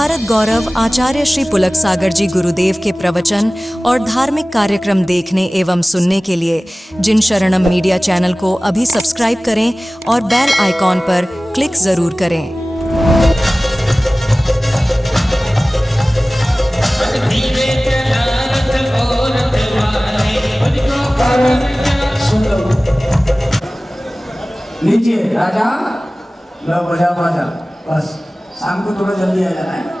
भारत गौरव आचार्य श्री पुलक सागर जी गुरुदेव के प्रवचन और धार्मिक कार्यक्रम देखने एवं सुनने के लिए जिन शरणम मीडिया चैनल को अभी सब्सक्राइब करें और बेल आइकॉन पर क्लिक जरूर करें। लीजिए राजा, लो बजा बाजा, बस शाम को थोड़ा जल्दी आ जाना है।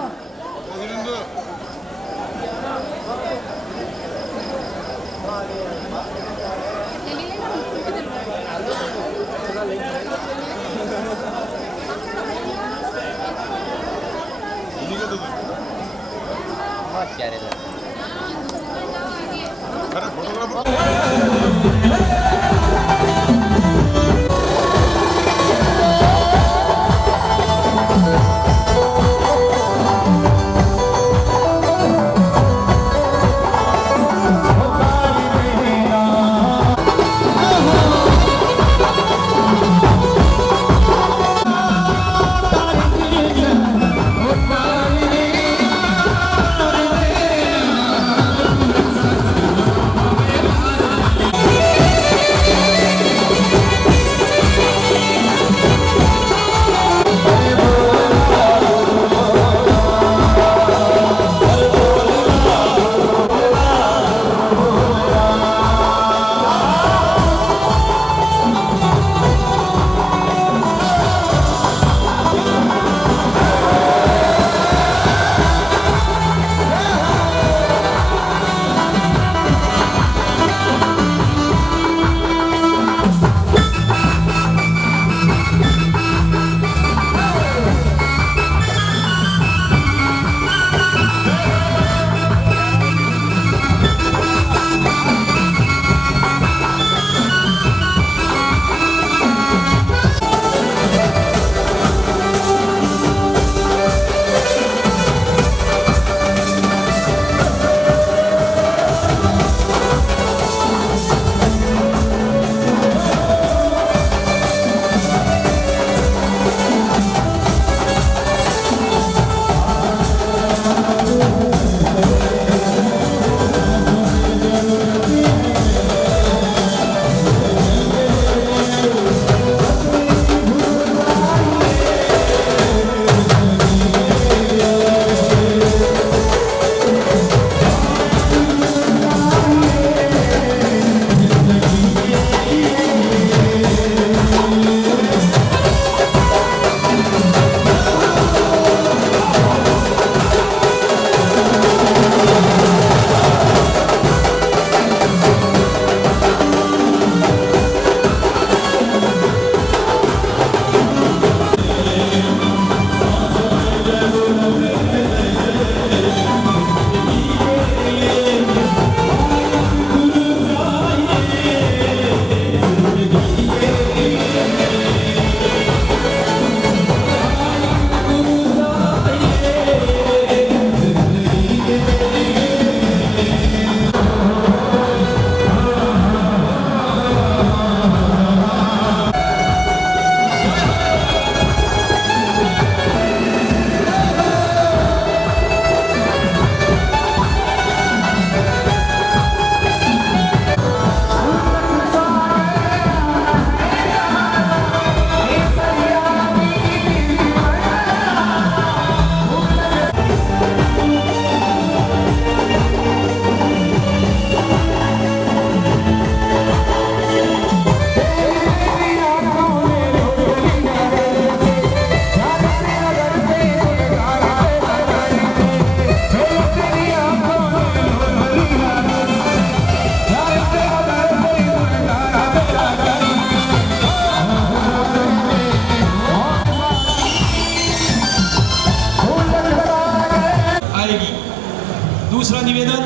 दूसरा निवेदन,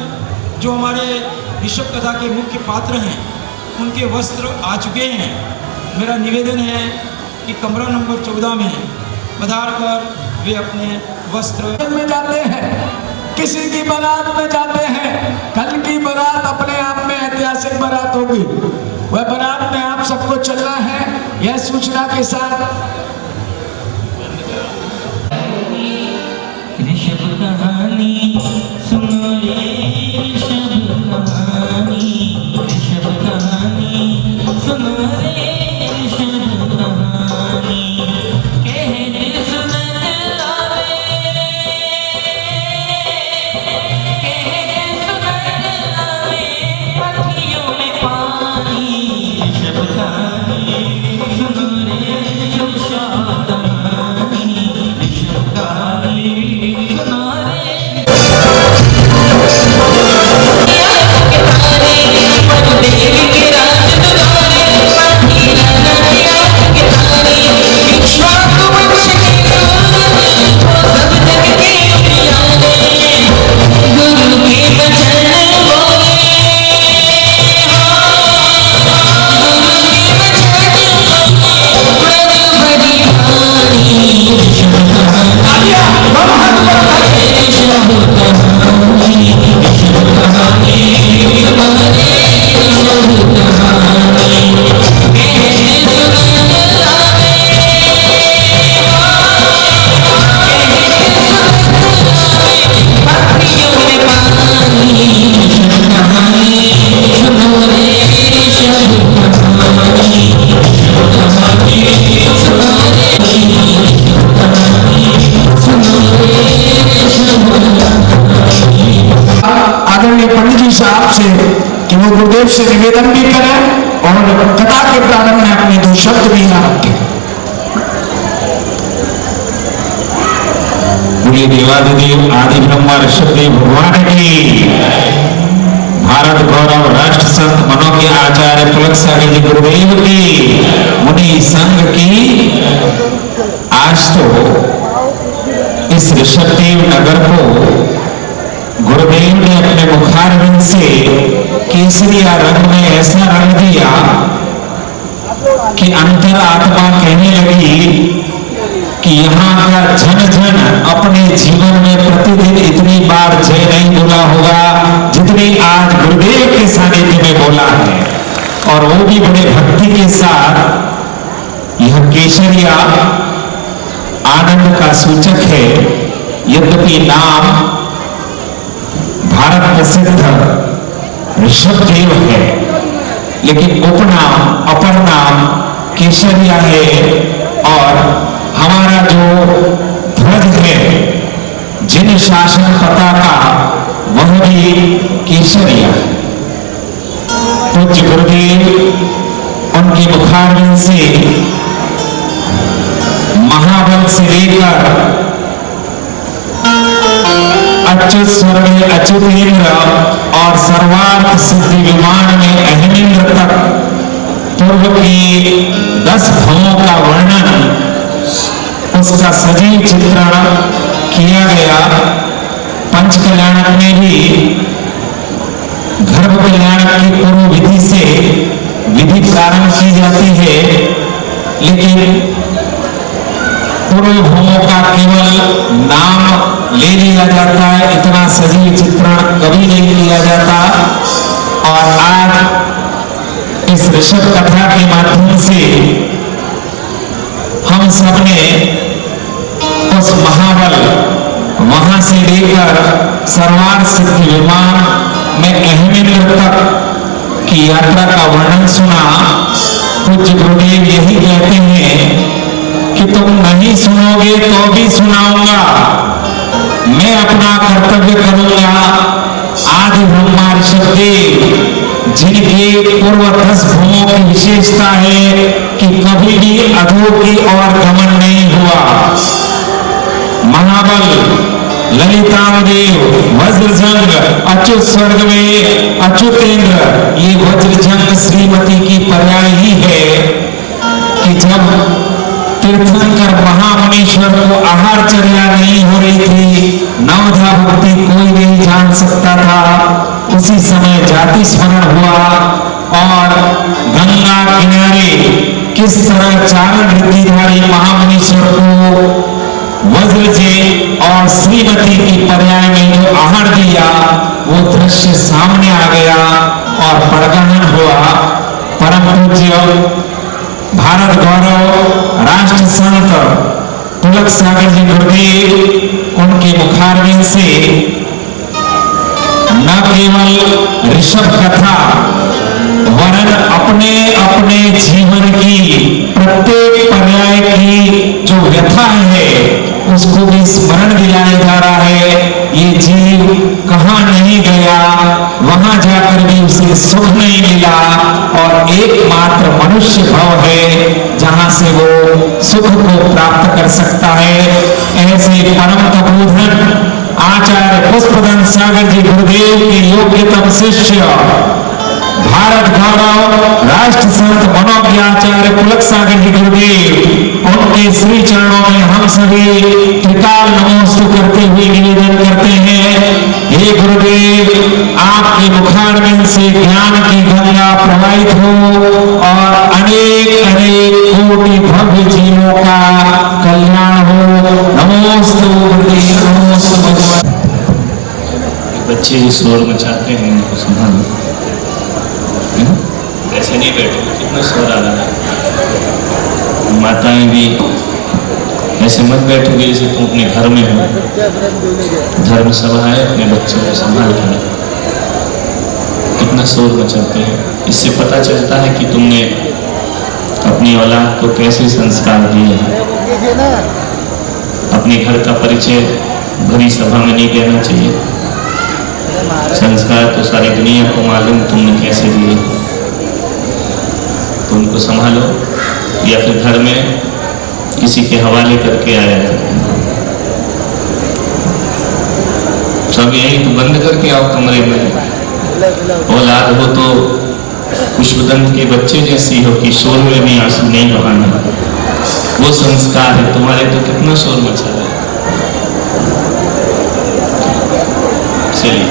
जो हमारे ऋषभ कथा के मुख्य पात्र हैं उनके वस्त्र आ चुके हैं। मेरा निवेदन है कि कमरा नंबर 14 में पधार कर वे अपने वस्त्र में जाते हैं, किसी की बारात में जाते हैं। कल की बारात अपने आप में ऐतिहासिक बारात होगी, वह बारात में आप सबको चलना है। यह सूचना के साथ से निवेदन भी करें और कथा के प्रारंभ में अपने 2 शब्द भी यहाँ रखें। बोलिए देवादिदेव आदि ब्रह्मा ऋषभदेव भगवान की। भारत गौरव राष्ट्र संत मनोज्ञ आचार्य पुलक सागर जी गुरुदेव की, मुनि संघ की। आज तो इस ऋषभदेव नगर को गुरुदेव ने अपने मुखारविंद से केसरिया रंग में ऐसा रंग दिया कि अंतर आत्मा कहने लगी कि यहाँ का जन जन अपने जीवन में प्रतिदिन इतनी बार जय नहीं बोला होगा जितनी आज गुरुदेव के सानिध्य में बोला है, और वो भी बड़े भक्ति के साथ। यह केसरिया आनंद का सूचक है। यद्यपि नाम भारत प्रसिद्ध ऋषभदेव है, लेकिन उपनाम अपर नाम केसरिया है। और हमारा जो ध्वज है जिन शासन पताका, वह भी केसरिया है। पूज्य गुरुदेव उनके मुखारविंद से महाबल से लेकर अच्युत स्वर में अच्युतेंद्र और सर्वार्थ सिद्धि विमान में अहिमेंद्र तक पूर्व की 10 भवों का वर्णन, उसका सजीव चित्रण किया गया। पंच कल्याणक में भी गर्भ कल्याणक की पूर्व विधि से विधि प्रारंभ की जाती है, लेकिन पूर्व भवों का केवल नाम ले लिया जाता है, इतना सजीव चित्रण कभी नहीं किया जाता। और आज इस ऋषभ कथा के माध्यम से हम सबने उस महाबल वहां से लेकर सर्वार्थ सिद्धि विमान में अहिमेंद्र तक की यात्रा का वर्णन सुना। पूज्य गुरुदेव यही कहते हैं कि तुम नहीं सुनोगे तो भी सुनाऊंगा, मैं अपना कर्तव्य करूंगा। आदि ब्रह्मा ऋषभदेव जिनके पूर्व 10 भूमों की विशेषता है कि कभी भी अधो की ओर गमन नहीं हुआ। महाबल, ललितादेव, वज्रजंग, अच्युत स्वर्ग में अच्युतेंद्र, ये वज्रजंग श्रीमती की पर्याय ही है कि जब तीर्थंकर महामुनीश्वर को आहारचर्या नहीं हो रही थी, नवधा भक्ति कोई नहीं जान सकता था, उसी समय जाति स्मरण हुआ और गंगा किनारे किस तरह चारण रिद्धिधारी महामुनीश्वर को वज्रजे और श्रीमती की पर्याय में जो आहार दिया, वो दृश्य सामने आ गया और परगहन हुआ। परम पूज्य भारत गौरव राष्ट्र संत पुलक सागर जी गुरुदेव, उनके मुखारविंद से न केवल ऋषभ कथा वरन अपने अपने जीवन की प्रत्येक पर्याय की जो व्यथा है उसको भी स्मरण दिलाया जा रहा है। ये जीव कहाँ नहीं गया, वहां जाकर भी उसे सुख नहीं मिला, और एकमात्र मनुष्य भव है जहां से वो सुख को प्राप्त कर सकता है। ऐसे परम तपोधन आचार्य पुष्पदंत सागर जी गुरुदेव के योग्यतम शिष्य भारत गौरव राष्ट्र संत मनोज्ञ आचार्य पुलक सागर जी गुरुदेव, उनके श्री चरणों में हम सभी त्रिकाल नमोस्तु करते हुए निवेदन करते हैं। हे गुरुदेव, आपके मुखारविंद से ज्ञान की गंगा प्रवाहित हो और अनेक अनेक कोटि भव्य जीवों का कल्याण हो। नमोस्तु गुरुदेव, नमोस्तु भगवान। बच्चे जो शोर मचाते हैं उनको संभालो, ऐसे नहीं बैठो, कितना शोर आ रहा है। माताएं भी ऐसे मत बैठोगे जैसे तुम अपने घर में हो। धर्म सभा है, अपने बच्चों को संभाल कर, कितना शोर मचाते हैं। इससे पता चलता है कि तुमने अपनी औलाद को कैसे संस्कार दिए हैं। अपने घर का परिचय भरी सभा में नहीं देना चाहिए। संस्कार तो सारी दुनिया को मालूम तुमने कैसे दिए, तो उनको संभालो या फिर घर में किसी के हवाले करके आया करो। सब यही तो बंद करके आओ कमरे में। औलाद हो तो पुष्पदंत के बच्चे जैसी हो कि शोर में भी आंसू नहीं बहाना, वो संस्कार है। तुम्हारे तो कितना शोर मचा है। चलिए,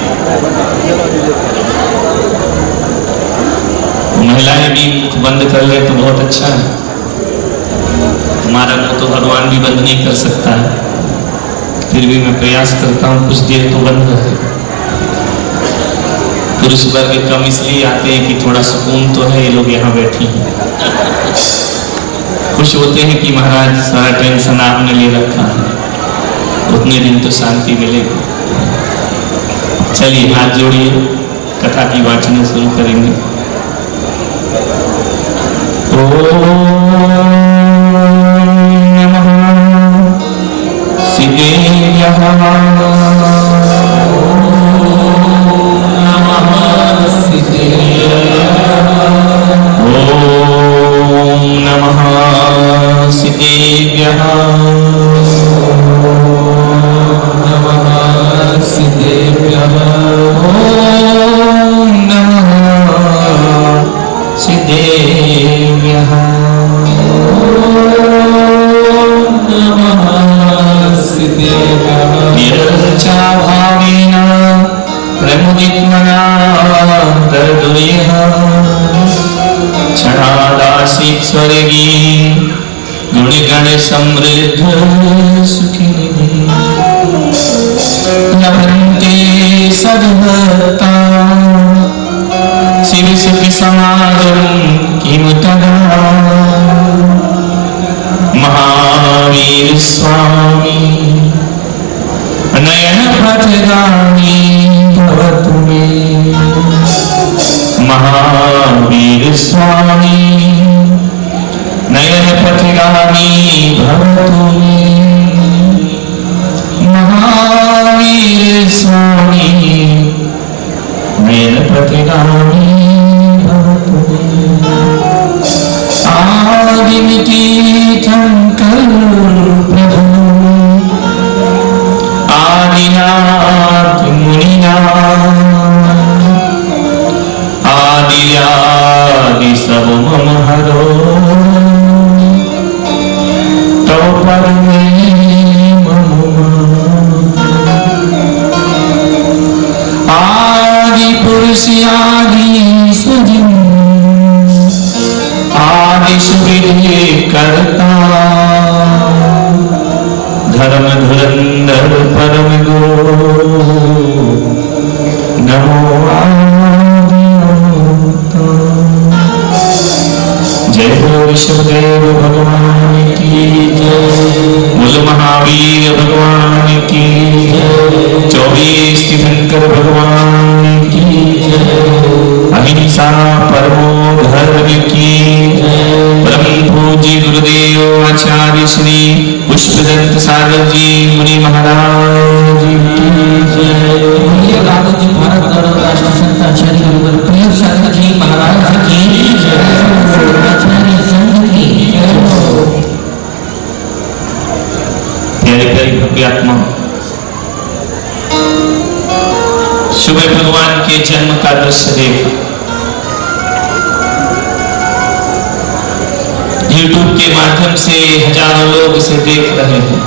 महिलाएं भी मुख बंद कर ले तो बहुत अच्छा है। हमारा मुंह तो भगवान भी बंद नहीं कर सकता है, फिर भी मैं प्रयास करता हूँ कुछ देर तो बंद रहे। पुरुष वर्ग कम इसलिए आते हैं कि थोड़ा सुकून तो है, ये लोग यहाँ बैठे हैं, खुश होते हैं कि महाराज सारा टेंशन आपने ले रखा है, उतने दिन तो शांति मिलेगी। चलिए हाथ जोड़िए, कथा की वाचन शुरू करेंगे। ओम नमः शिवेभ्यः। समृद्ध सुखिनी लभन्ते सद्भक्ता शिव सुखि समागम किमुतगा। महावीर स्वामी नयन पथगामी भवतु मे। महावीर स्वामी नयन पथगामी भवतु मे। महावीर स्वामी नयन पथगामी भवतु मे। आदितीर्थं करुण प्रभु आदिनाथ मुनिनाथ। आदि सब मम हरो आदि पुरुष आदि सजिन आदि सुविधि करता। धर्म धुरंधर परम गुरु नमो आदि अनंता। जय हो विश्वदेव भगवान की जय। बोल महावीर भगवान की जय। 24 तीर्थंकर भगवान की जय। अहिंसा परमो धर्म की जय। परम पूज्य गुरुदेव आचार्य श्री पुष्पदंत सागर जी मुनि महाराज की जय। भारत गौरव राष्ट्र संत आचार्य प्रिय सागर जी महाराज की जय। आचार्य संघ की जय। प्यारी प्यारी भव्य आत्मा, सुबह भगवान के जन्म का दृश्य देख YouTube के माध्यम से हजारों लोग इसे देख रहे हैं।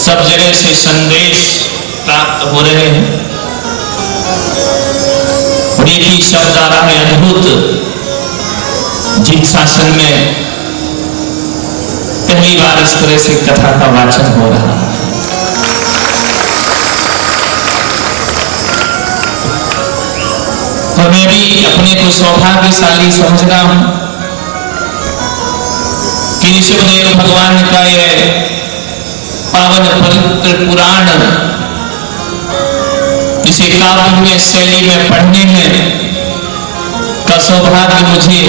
सब जगह से संदेश प्राप्त हो रहे हैं और एक ही शब्द आ रहा है अद्भुत, जिन शासन में पहली बार इस तरह से कथा का वाचन हो रहा है। और मैं भी अपने को सौभाग्यशाली समझ रहा हूं कि ऋषभदेव भगवान का यह पावन पवित्र पुराण जिसे काव्य शैली में पढ़ने में का सौभाग्य मुझे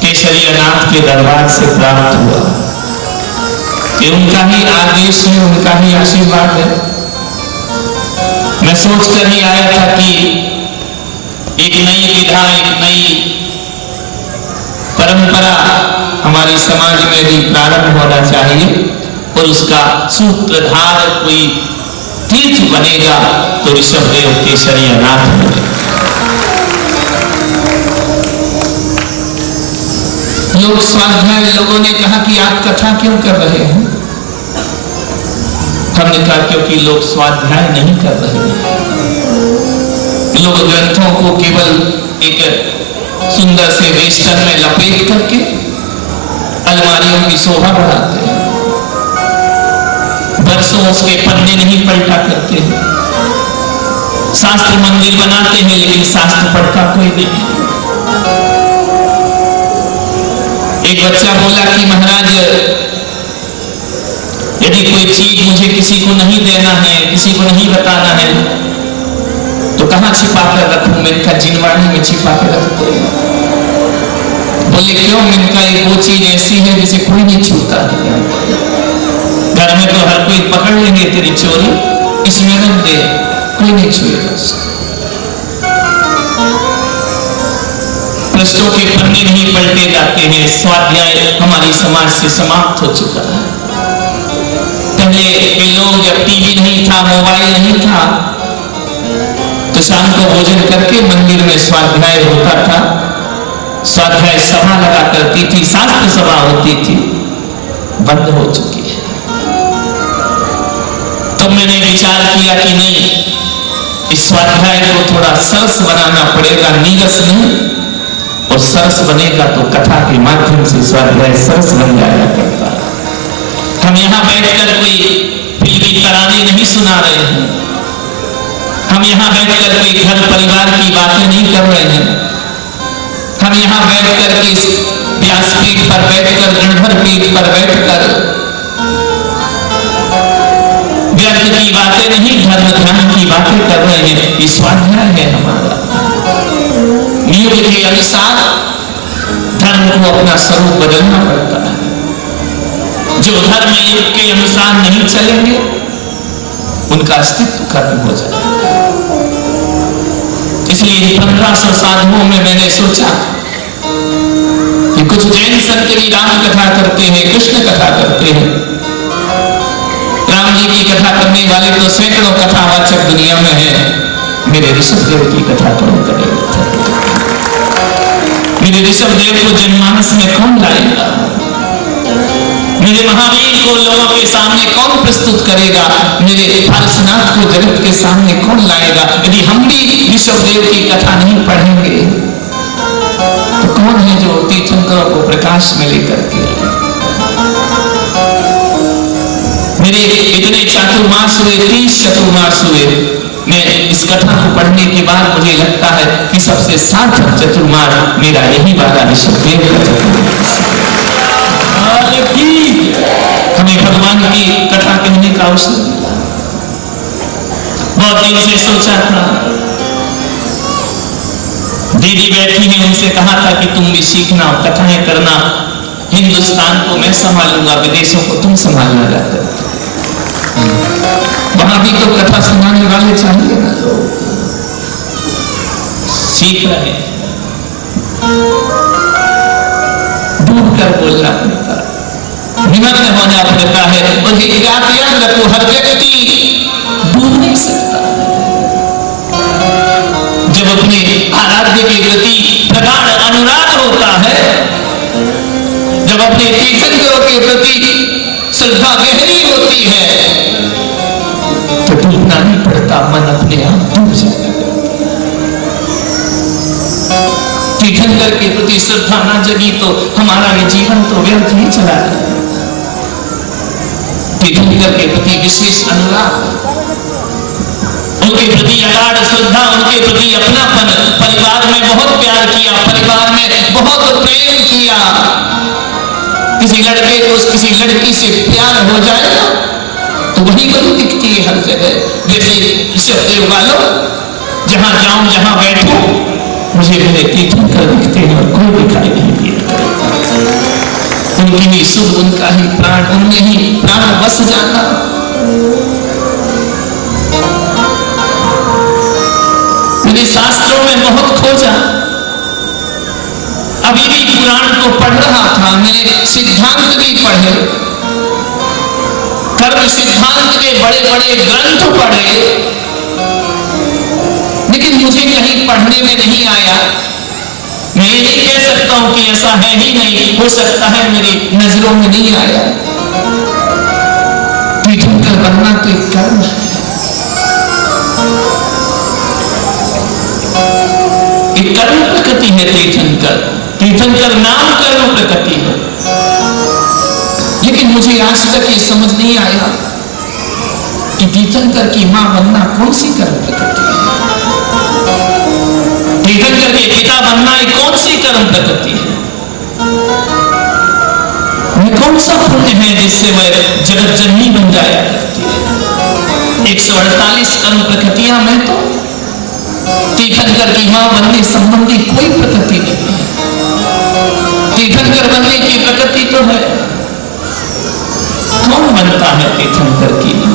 केसरियानाथ के दरबार से प्राप्त हुआ कि उनका ही आदेश है, उनका ही आशीर्वाद है सोचकर ही आया था कि एक नई विधा, एक नई परंपरा हमारे समाज में भी प्रारंभ होना चाहिए और उसका सूत्रधार कोई तीर्थ बनेगा तो ऋषभदेव केसरिया नाथ बनेगा। लोग स्वाध्याय लोगों ने कहा कि आप कथा क्यों कर रहे हैं? हमने कहा क्योंकि लोग स्वाध्याय नहीं कर रहे हैं। लोग ग्रंथों को केवल एक सुंदर से वेस्टर्न में लपेट करके अलमारियों की शोभा बढ़ाते हैं, बरसों उसके पन्ने नहीं पलटा करते हैं, शास्त्र मंदिर बनाते हैं लेकिन शास्त्र पढ़ता कोई नहीं। एक बच्चा बोला कि महाराज यदि कोई चीज मुझे किसी को नहीं देना है, किसी को नहीं बताना है तो कहां छिपा कर रखूं? मैंने कहा जिनवाणी में छिपा कर रखते हैं। बोले क्यों? मैंने कहा एक वो चीज ऐसी है जिसे कोई नहीं छूता है। घर में तो हर कोई पकड़ लेंगे तेरी चोरी, इसमें रख दे, कोई नहीं छुएगा उसको। पृष्ठों के पन्ने नहीं पलटे जाते हैं। स्वाध्याय हमारी समाज से समाप्त हो चुका है। पहले के लोग जब टीवी नहीं था, मोबाइल नहीं था, तो शाम को भोजन करके मंदिर में स्वाध्याय होता था। स्वाध्याय सभा लगा करती थी, शास्त्र सभा होती थी, बंद हो चुकी है। तो मैंने विचार किया कि नहीं, इस स्वाध्याय को थोड़ा सरस बनाना पड़ेगा, नीरस नहीं। और सरस बनेगा तो कथा के माध्यम से स्वाध्याय सरस बन जाया करता। हम यहां बैठकर कोई फिल्मी तराने नहीं सुना रहे हैं, हम यहां बैठकर कोई घर परिवार की बातें नहीं कर रहे हैं, हम यहां बैठकर के व्यासपीठ पर बैठकर, गणधर पीठ पर बैठकर व्यर्थ की बातें नहीं, धर्म ध्यान की बातें कर रहे हैं। ये स्वाध्याय है हमारा। युग के अनुसार धर्म को अपना स्वरूप बदलना पड़ता है। जो धर्म युग के अनुसार नहीं चलेंगे उनका अस्तित्व खत्म हो जाएगा। इसलिए 1500 साधुओं में मैंने सोचा कि कुछ जैन संत भी राम कथा करते हैं, कृष्ण कथा करते हैं। राम जी की कथा करने वाले तो सैकड़ों कथावाचक दुनिया में हैं। मेरे ऋषभदेव की कथा कौन करेगा? मेरे ऋषभदेव को जनमानस में कौन लाएगा? मेरे महावीर को लोगों के सामने कौन प्रस्तुत करेगा? मेरे पारसनाथ को जगत के सामने कौन लाएगा? यदि हम भी ऋषभदेव की कथा नहीं पढ़ेंगे तो कौन है जो तीर्थंकरों को प्रकाश में लेकर के? मेरे इतने चातुर्मास हुए, 30 चातुर्मास हुए। मैं इस कथा को पढ़ने के बाद मुझे लगता है कि सबसे सार्थक चतुर्मास मेरा यही वाला ऋषभदेव का चतुर्मास। हमें भगवान की कथा कहने का अवसर मिला। बहुत दिन से सोचा था, दीदी बैठी है, उनसे कहा था कि तुम भी सीखना, कथाएं करना। हिंदुस्तान को मैं संभालूंगा, विदेशों को तुम संभालना जाकर। वहां भी तो कथा सुनाने वाले चाहिए ना। सीख रहे हैं, डूब कर बोलना पड़ता है, निमग्न होना पड़ता है। और एक बात याद रखो, हर व्यक्ति डूब नहीं सकता। जब अपने आराध्य के प्रति प्रगाढ़ अनुराग होता है, जब अपने तीर्थंकरों के प्रति श्रद्धा गहरी होती है, तो डूबना नहीं पड़ता, मन अपने आप डूब जाएगा। तीर्थंकर के प्रति श्रद्धा ना जगी तो हमारा ये जीवन तो व्यर्थ ही चला जाएगा। तीर्थंकर के प्रति विशेष अनुराग, उनके प्रति अगाध श्रद्धा, उनके प्रति अपनापन, परिवार में बहुत प्यार किया, परिवार में बहुत प्रेम किया। किसी लड़के को किसी लड़की से प्यार हो जाएगा तो वही बड़ी दिखती है हर जगह। जैसे ऋषभदेव वालों, जहां जाऊं जहां बैठूं मुझे मेरे तीर्थंकर दिखते हैं और कोई दिखाई नहीं देता। उनकी ही सुध, उनका ही प्राण, उनमें ही प्राण बस जाना। शास्त्रों में बहुत खोजा, अभी भी पुराण को पढ़ रहा था, मैंने सिद्धांत भी पढ़े, कर्म सिद्धांत के बड़े बड़े ग्रंथ पढ़े, लेकिन मुझे कहीं पढ़ने में नहीं आया। मैं ये नहीं कह सकता हूं कि ऐसा है ही नहीं, हो सकता है मेरी नजरों में नहीं आया। तीर्थंकर बनना तो एक कर्म है, एक कर्म प्रकृति है तीर्थंकर। तीर्थंकर नाम कर्म प्रकृति है, लेकिन मुझे आज तक ये समझ नहीं आया कि तीर्थंकर की मां बनना कौन सी कर्म प्रकृति है, तीर्थंकर के पिता बनना एक कौन सी कर्म प्रकृति है, वह कौन सा पुण्य है जिससे वह जगत जननी बन जाया करती है। 148 कर्म प्रकृतियां में तो तीर्थंकर की मां बनने संबंधी कोई प्रकृति नहीं है। तीर्थंकर बनने की प्रकृति तो है, कौन बनता है तीर्थंकर की मां?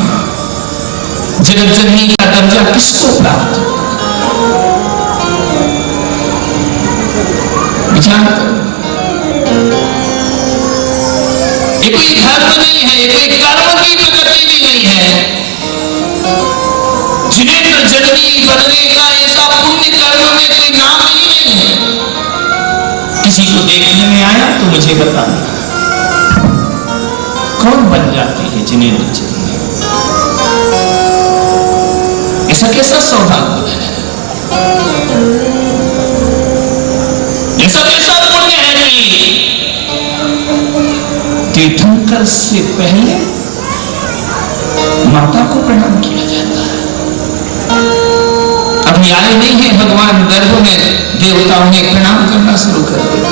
जगत जननी का दर्जा किसको प्राप्त होता है? विचार करो। ये कोई धर्म नहीं है, ये कोई कर्म की प्रकृति भी नहीं है। जिनेंद्र जननी बनने का ऐसा पुण्य कर्म में कोई नाम ही नहीं है। किसी को देखने में आया तो मुझे बताना, कौन बन जाती है जिनेंद्र जननी? ऐसा कैसा सौभाग्य है, ऐसा कैसा पुण्य है कि तीर्थंकर से पहले माता को प्रणाम किया जाता है। अभी आए नहीं है भगवान, गर्भ में देवताओं ने प्रणाम करना शुरू कर दिया।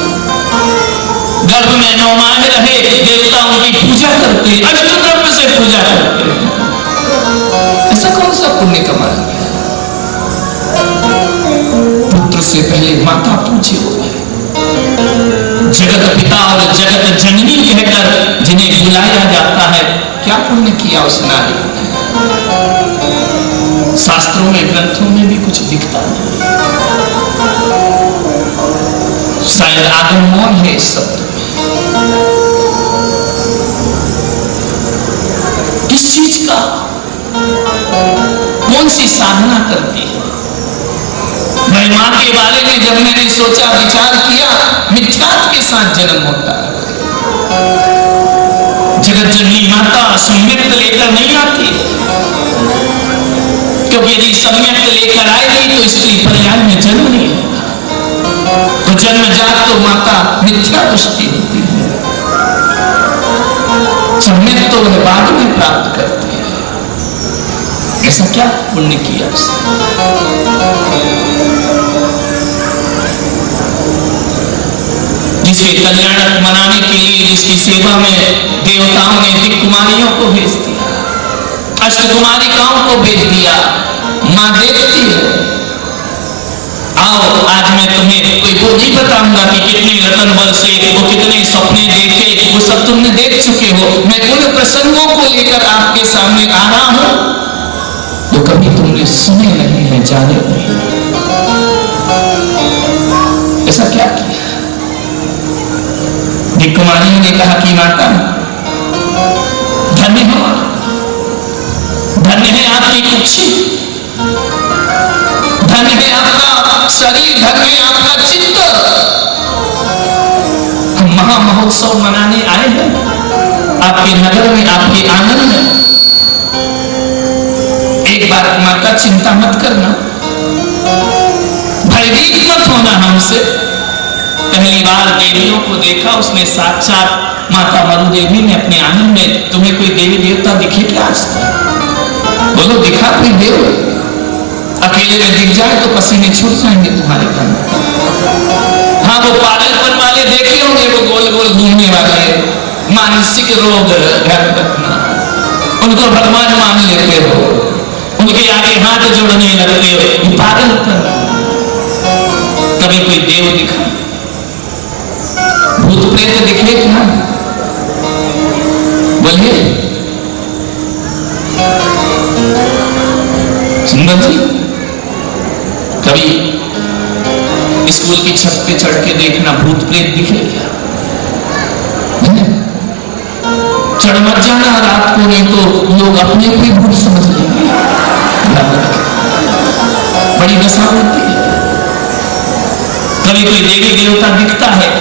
गर्भ में 9 माह रहे, देवता उनकी पूजा करते, अष्टद्रव्य से पूजा करते। ऐसा कौन सा पुण्य कमाया गया? पुत्र से पहले माता पूज्य हो गए। जगत पिता और जगत जननी कहकर जिन्हें बुलाया जाता है, क्या पुण्य किया उस नारी ने? शास्त्रों में ग्रंथों में भी कुछ दिखता नहीं, शायद आगम मौन है इस शब्द में। किस चीज का, कौन सी साधना करती है? मैं मां के बारे में जब मैंने सोचा, विचार किया, मिथ्यात्व के साथ जन्म होता है। जगत जननी माता सम्यक्त लेकर नहीं आती, क्योंकि यदि सम्यक्त लेकर आएगी तो स्त्री पर्याय में जन्म नहीं होगा, तो जन्मजात तो माता मिथ्या पुष्टि होती है। सम्यक्त तो वह बाद में प्राप्त करती है। ऐसा क्या पुण्य किया उसने? जिसके कल्याण मनाने के लिए, जिसकी सेवा में देवताओं ने दिक्कुमारियों को भेज दिया, अष्टकुमारिकाओं को भेज दिया। मां देखती है। आओ, आज मैं तुम्हें कोई वो नहीं बताऊंगा कि कितने रतन बरसे, वो कितने सपने देखे, वो सब तुमने देख चुके हो। मैं उन प्रसंगों को लेकर आपके सामने आ रहा हूं जो कभी तुमने सुने नहीं है, जाने नहीं। ऐसा क्या किया? दिक्कुमारियों ने कहा कि माता, धन्य हो, धन्य है आपकी कुक्षी, धन्य है आपका शरीर, धन्य है आपका चित्त। हम महा महोत्सव मनाने आए हैं आपके नगर में, आपके आंगन में। एक बार माता चिंता मत करना, भयभीत मत होना हमसे। पहली बार देवियों को देखा उसने, साक्षात माता मरु देवी ने अपने आंगन में। तुम्हें कोई देवी देवता दिखे क्या आज तक? बोलो, दिखा कोई देव? अकेले में दिख जाए तो पसीने छूट जाएंगे तुम्हारे कंधे। हाँ, वो पागलपन वाले देखे होंगे, वो गोल गोल घूमने वाले, मानसिक रोग ध्यान रखना, उनको भगवान मान लेते हो, उनके आगे हाथ जोड़ने लगते हो, पागलपन। कभी कोई देव दिखा? भूत प्रेत दिखे क्या? बोलिए सुंदर जी, कभी स्कूल की छत पे चढ़ के देखना भूत प्रेत दिखे क्या, चढ़ मत जाना रात को, नहीं तो लोग अपने को ही भूत समझ लेंगे। बड़ी दशा होती है। कभी कोई देवी देवता दिखता है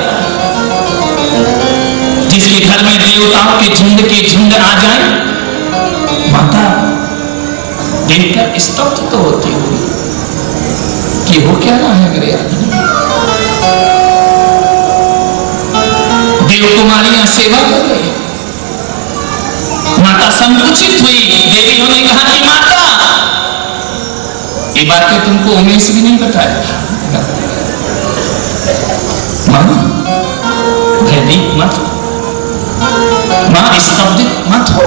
जिसके घर में देवताओं के झुंड आ जाए, माता देखकर स्तब्ध तो होती होगी कि हो क्या रहा है मेरे आदमी। देव कुमारियां सेवा कर रही, माता संकुचित हुई। देवियों ने कहा कि माता ये बातें तुमको उमेश भी नहीं बताया, मां भयभीत मत हो, मां स्तब्धित मत हो,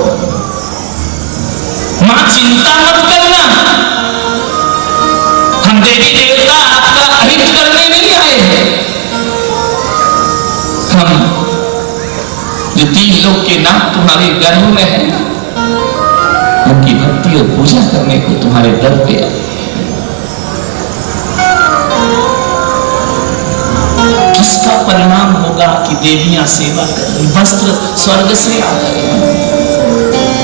मां चिंता मत करना, हम देवी देवता आपका अहित करने नहीं आए हैं। हम जो 3 लोग के नाम तुम्हारे गर्भ में है ना, उनकी भक्ति और पूजा करने को तुम्हारे दर पे आए। किसका परिणाम होगा कि देवियां सेवा कर रही, वस्त्र स्वर्ग से आ रहे हैं,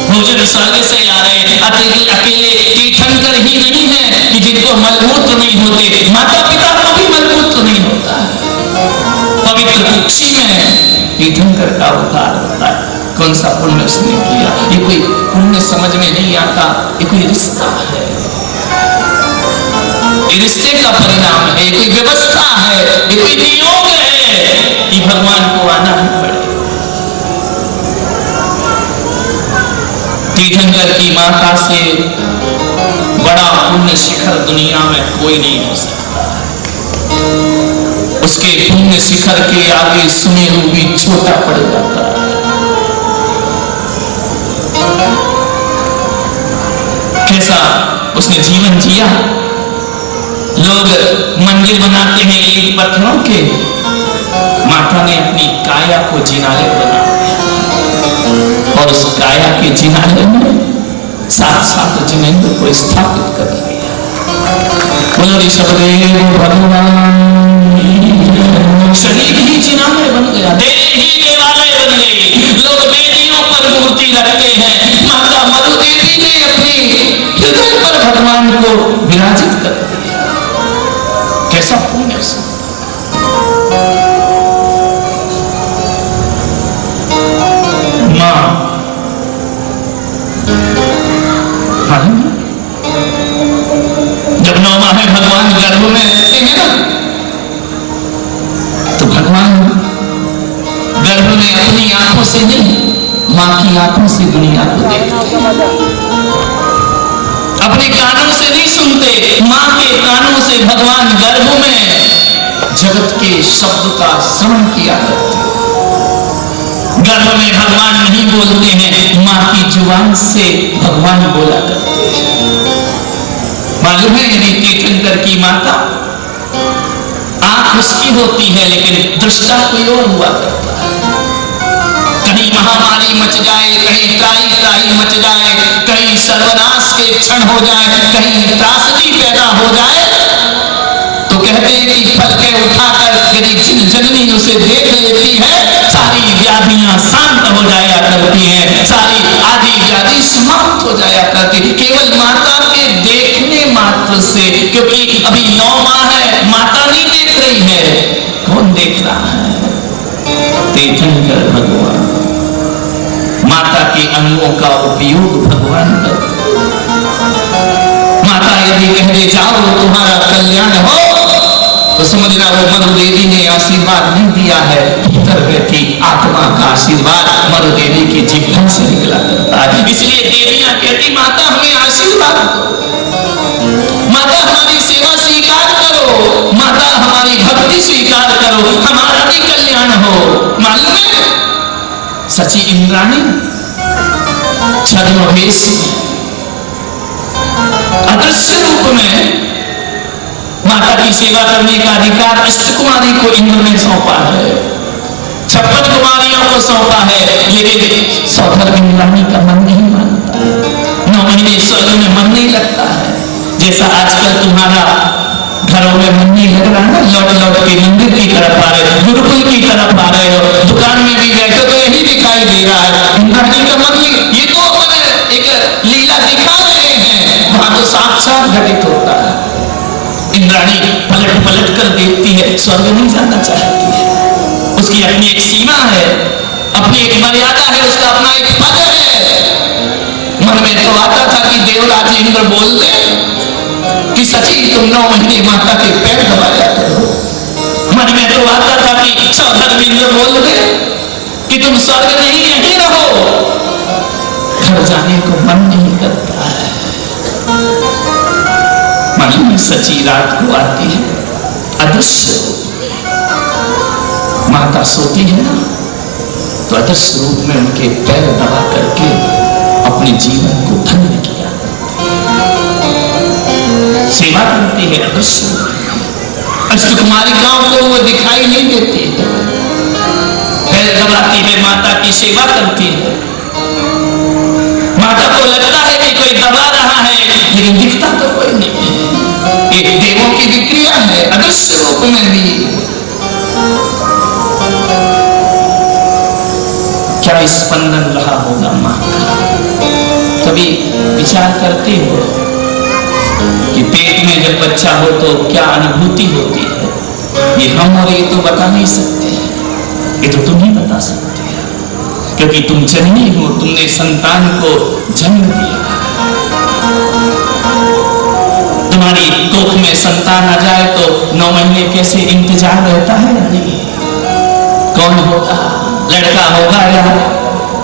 भोजन स्वर्ग से आ रहे हैं। अकेले तीर्थंकर ही नहीं है कि जिनको मलमूत्र नहीं होते, माता पिता को भी मलमूत्र नहीं होता है। पवित्र कुक्षी में तीर्थंकर का अवतार होता है। कौन सा पुण्य उसने किया, ये कोई पुण्य समझ में नहीं आता, ये कोई रिश्ता है, ये रिश्ते का परिणाम है, ये कोई व्यवस्था है, ये कोई नियोग है कि भगवान को आना ही पड़े। तीर्थंकर की माता से बड़ा पुण्य शिखर दुनिया में कोई नहीं हो सकता। उसके पुण्य शिखर के आगे सुमेरु भी छोटा पड़ जाता है। कैसा उसने जीवन जिया। लोग मंदिर बनाते हैं ईंट पत्थरों के, माता ने अपनी काया को जिनालय बना दिया और उस काया के जिनालय में साथ जिनेंद्र को स्थापित कर दिया। बोलो ऋषभदेव भगवान, शरीर ही जिनालय बन गया, देह ही देवालय बन गई। लोग वेदियों पर मूर्ति रखते हैं, माता मरु देवी ने अपने हृदय पर भगवान को विराजित कर दिया। कैसा पुण्य से। मां जब 9 माह भगवान गर्भ में रहते हैं ना, तो भगवान गर्भ में अपनी आंखों से नहीं, मां की आंखों से दुनिया को देखते, अपने कानों से नहीं सुनते, मां के कानों से भगवान गर्भ में जगत के शब्द का श्रवण किया करते। गर्भ में भगवान नहीं बोलते हैं, मां की जुबान से भगवान बोला करते हैं। मालूम है, यदि तीर्थंकर की माता आंख उसकी होती है लेकिन दृष्टा कोई और हुआ करता है। कहीं महामारी मच जाए, कहीं त्राही मच जाए, कहीं सर्वनाश के क्षण हो जाए, कहीं त्रासदी पैदा हो जाए, तो कहते हैं कि फलके उठाकर यदि जिन जननी उसे देख लेती है, सारी व्याधियां शांत हो जाया करती हैं, सारी आदि व्याधि समाप्त हो जाया करती है, केवल माता के देखने मात्र से। क्योंकि अभी 9 माह है, माता नहीं देख रही है, कौन देख रहा है? तीर्थंकर भगवान। माता के अंगों का उपयोग भगवान करते। माता यदि कह दे जाओ तुम्हारा कल्याण हो, तो समझना वो मरु देवी ने आशीर्वाद नहीं दिया है, भीतर बैठी आत्मा का आशीर्वाद मरु देवी की जिह्वा से निकला करता है। इसलिए देवियां कहती, माता हमें आशीर्वाद दो, माता हमारी सेवा स्वीकार करो, माता हमारी भक्ति स्वीकार करो, हमारा भी कल्याण हो। मालूम है, सची इंद्राणी छद्मवेश अदृश्य रूप में माता की सेवा करने का अधिकार अष्टकुमारी को इंद्र ने सौंपा है, 56 कुमारियों को सौंपा है, लेकिन सौधर इंद्राणी का मन नहीं मानता। 9 महीने स्वर्ग में मन नहीं लगता है, जैसा आजकल तुम्हारा घरों में मन नहीं लग रहा है, लौट लौट के मंदिर की तरफ आ रहे हो, गुरुकुल की तरफ आ रहे हो, दुकान में भी बैठो तो यही दिखाई दे रहा है। इंद्राणी का मन ये तो एक लीला दिखा रहे हैं, वहां तो साक्षात घटित होता है। इंद्राणी पलट पलट कर देखती है, स्वर्ग नहीं जाना चाहती है। उसकी अपनी एक सीमा है, अपनी एक मर्यादा है, उसका अपना एक पद है। मन में तो आता था कि देवराज इंद्र बोल दे कि सची तुम 9 महीने माता के पैर दबाया करो। मन में तो आता था कि सौधर इंद्र बोल दे कि तुम स्वर्ग नहीं यहीं रहो। घर जाने को मन नहीं करता है। मन में सची रात को आती है, अदृश्य माता सोती है ना, तो अदृश्य रूप में उनके पैर दबा करके अपने जीवन को धन्य किया, सेवा करती है अदृश्य। अष्टकुमारिकाओं को वो दिखाई नहीं देती है, पैर दबाती है, माता की सेवा करती है। माता को लगता है कि कोई दबा रहा है, लेकिन दिखता तो कोई नहीं है। एक देवों की विक्रिया है, अदृश्य रूप में भी। क्या स्पंदन रहा होगा मां का? कभी विचार करते हो कि पेट में जब बच्चा हो तो क्या अनुभूति होती है? ये हम और ये तो बता नहीं सकते, ये तो तुम ही बता सकते हो, क्योंकि तुम जननी हो, तुमने संतान को जन्म दिया। तुम्हारी कोख में संतान आ जाए तो 9 महीने कैसे इंतजार रहता है या नहीं? कौन होगा? लड़का होगा या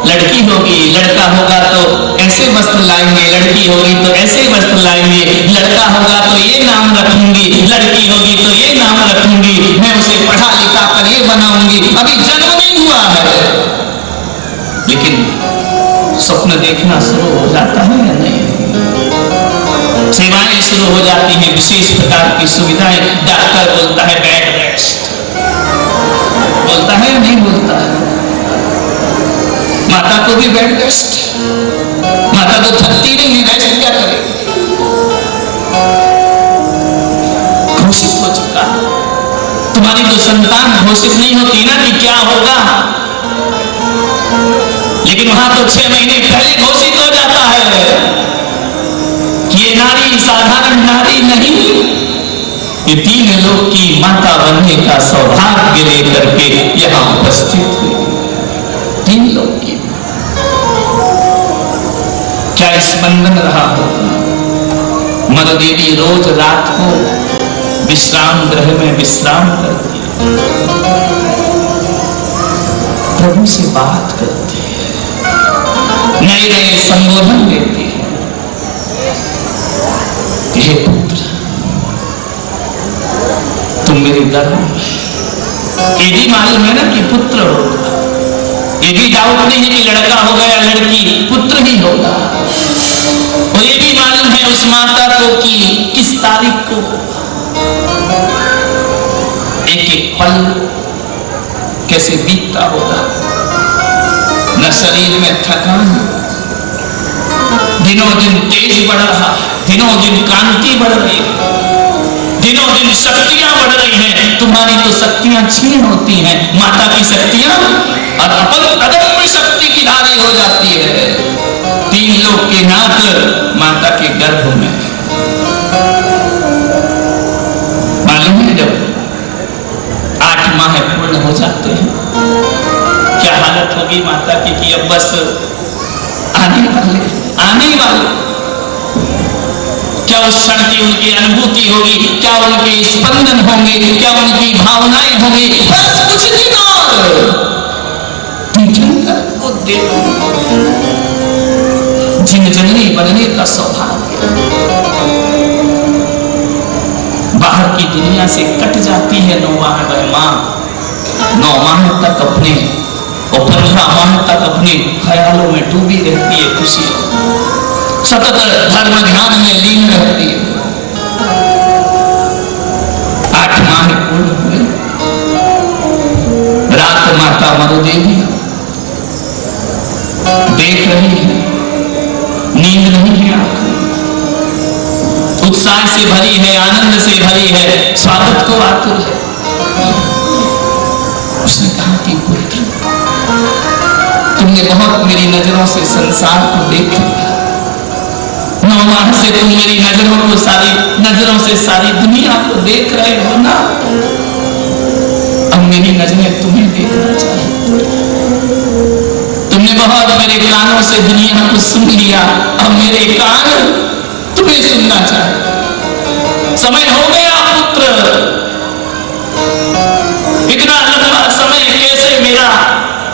लड़की होगी? लड़का होगा तो ऐसे वस्त्र लाएंगे, लड़की होगी तो ऐसे वस्त्र लाएंगे। लड़का होगा तो ये नाम रखूंगी, लड़की होगी तो ये नाम रखूंगी, मैं उसे पढ़ा लिखा कर ये बनाऊंगी। अभी जन्म नहीं हुआ है, लेकिन स्वप्न देखना शुरू हो जाता है या नहीं? सेवाएं शुरू हो जाती हैं, विशेष प्रकार की सुविधाएं। डॉक्टर बोलता है बेड रेस्ट, बोलता है या नहीं बोलता है? माता को भी बेड रेस्ट, माता तो थकती नहीं है, रेस्ट क्या करेगी? घोषित हो चुका, तुम्हारी तो संतान घोषित नहीं होती ना कि क्या होगा, लेकिन वहां तो 6 महीने पहले घोषित हो जाता है कि ये नारी साधारण नारी नहीं, ये 3 लोग की माता बनने का सौभाग्य लेकर के यहां उपस्थित हुई। 3 लोग की क्या स्पंदन रहा होगा? मरुदेवी रोज रात को विश्राम गृह में विश्राम करती है, प्रभु से बात करती है, नए नए संबोधन देती है। हे पुत्र, तुम मेरे गर्भ में, ये भी मालूम है ना कि पुत्र होगा, ये भी डाउट नहीं है कि लड़का होगा या लड़की, पुत्र ही होगा। और ये भी मालूम है उस माता को कि किस तारीख को एक एक पल कैसे बीतता होगा। न शरीर में थकान, दिनों दिन तेज बढ़ रहा है, दिनों दिन कांति बढ़ रही है, दिनों दिन शक्तियां बढ़ रही हैं। तुम्हारी तो शक्तियां क्षीण होती हैं, माता की शक्तियां और अदम्य शक्ति की धारी हो जाती है। 3 लोग के नाथ माता के गर्भ में। मालूम है जब 8 माह पूर्ण हो जाते हैं क्या हालत होगी माता की कि अब बस आने वाले क्या उस क्षण की उनकी अनुभूति होगी, क्या उनके स्पंदन होंगे, क्या उनकी भावनाएं होंगी। बस कुछ दिन और को देखो, जिन जननी बनने का सौभाग्य बाहर की दुनिया से कट जाती है। 9 माह वह मां 9 माह तक अपने और 15 माह तक अपने ख्यालों में डूबी रहती है, खुशी सतत धर्म ध्यान में लीन रहती है। 8 माह पूर्ण हुए, रात माता मरुदेवी देख रही है, नींद नहीं है, आंख उत्साह से भरी है, आनंद से भरी है, स्वागत को आतुर है। बहुत मेरी नजरों से संसार को देख लिया। 9 माह से तुम मेरी नजरों से सारी दुनिया को देख रहे हो ना। अब मेरी नजरें तुम्हें देखना चाहती। तुमने बहुत मेरे कानों से दुनिया को सुन लिया, अब मेरे कान तुम्हें सुनना चाहते। समय हो गया पुत्र, इतना लंबा समय कैसे मेरा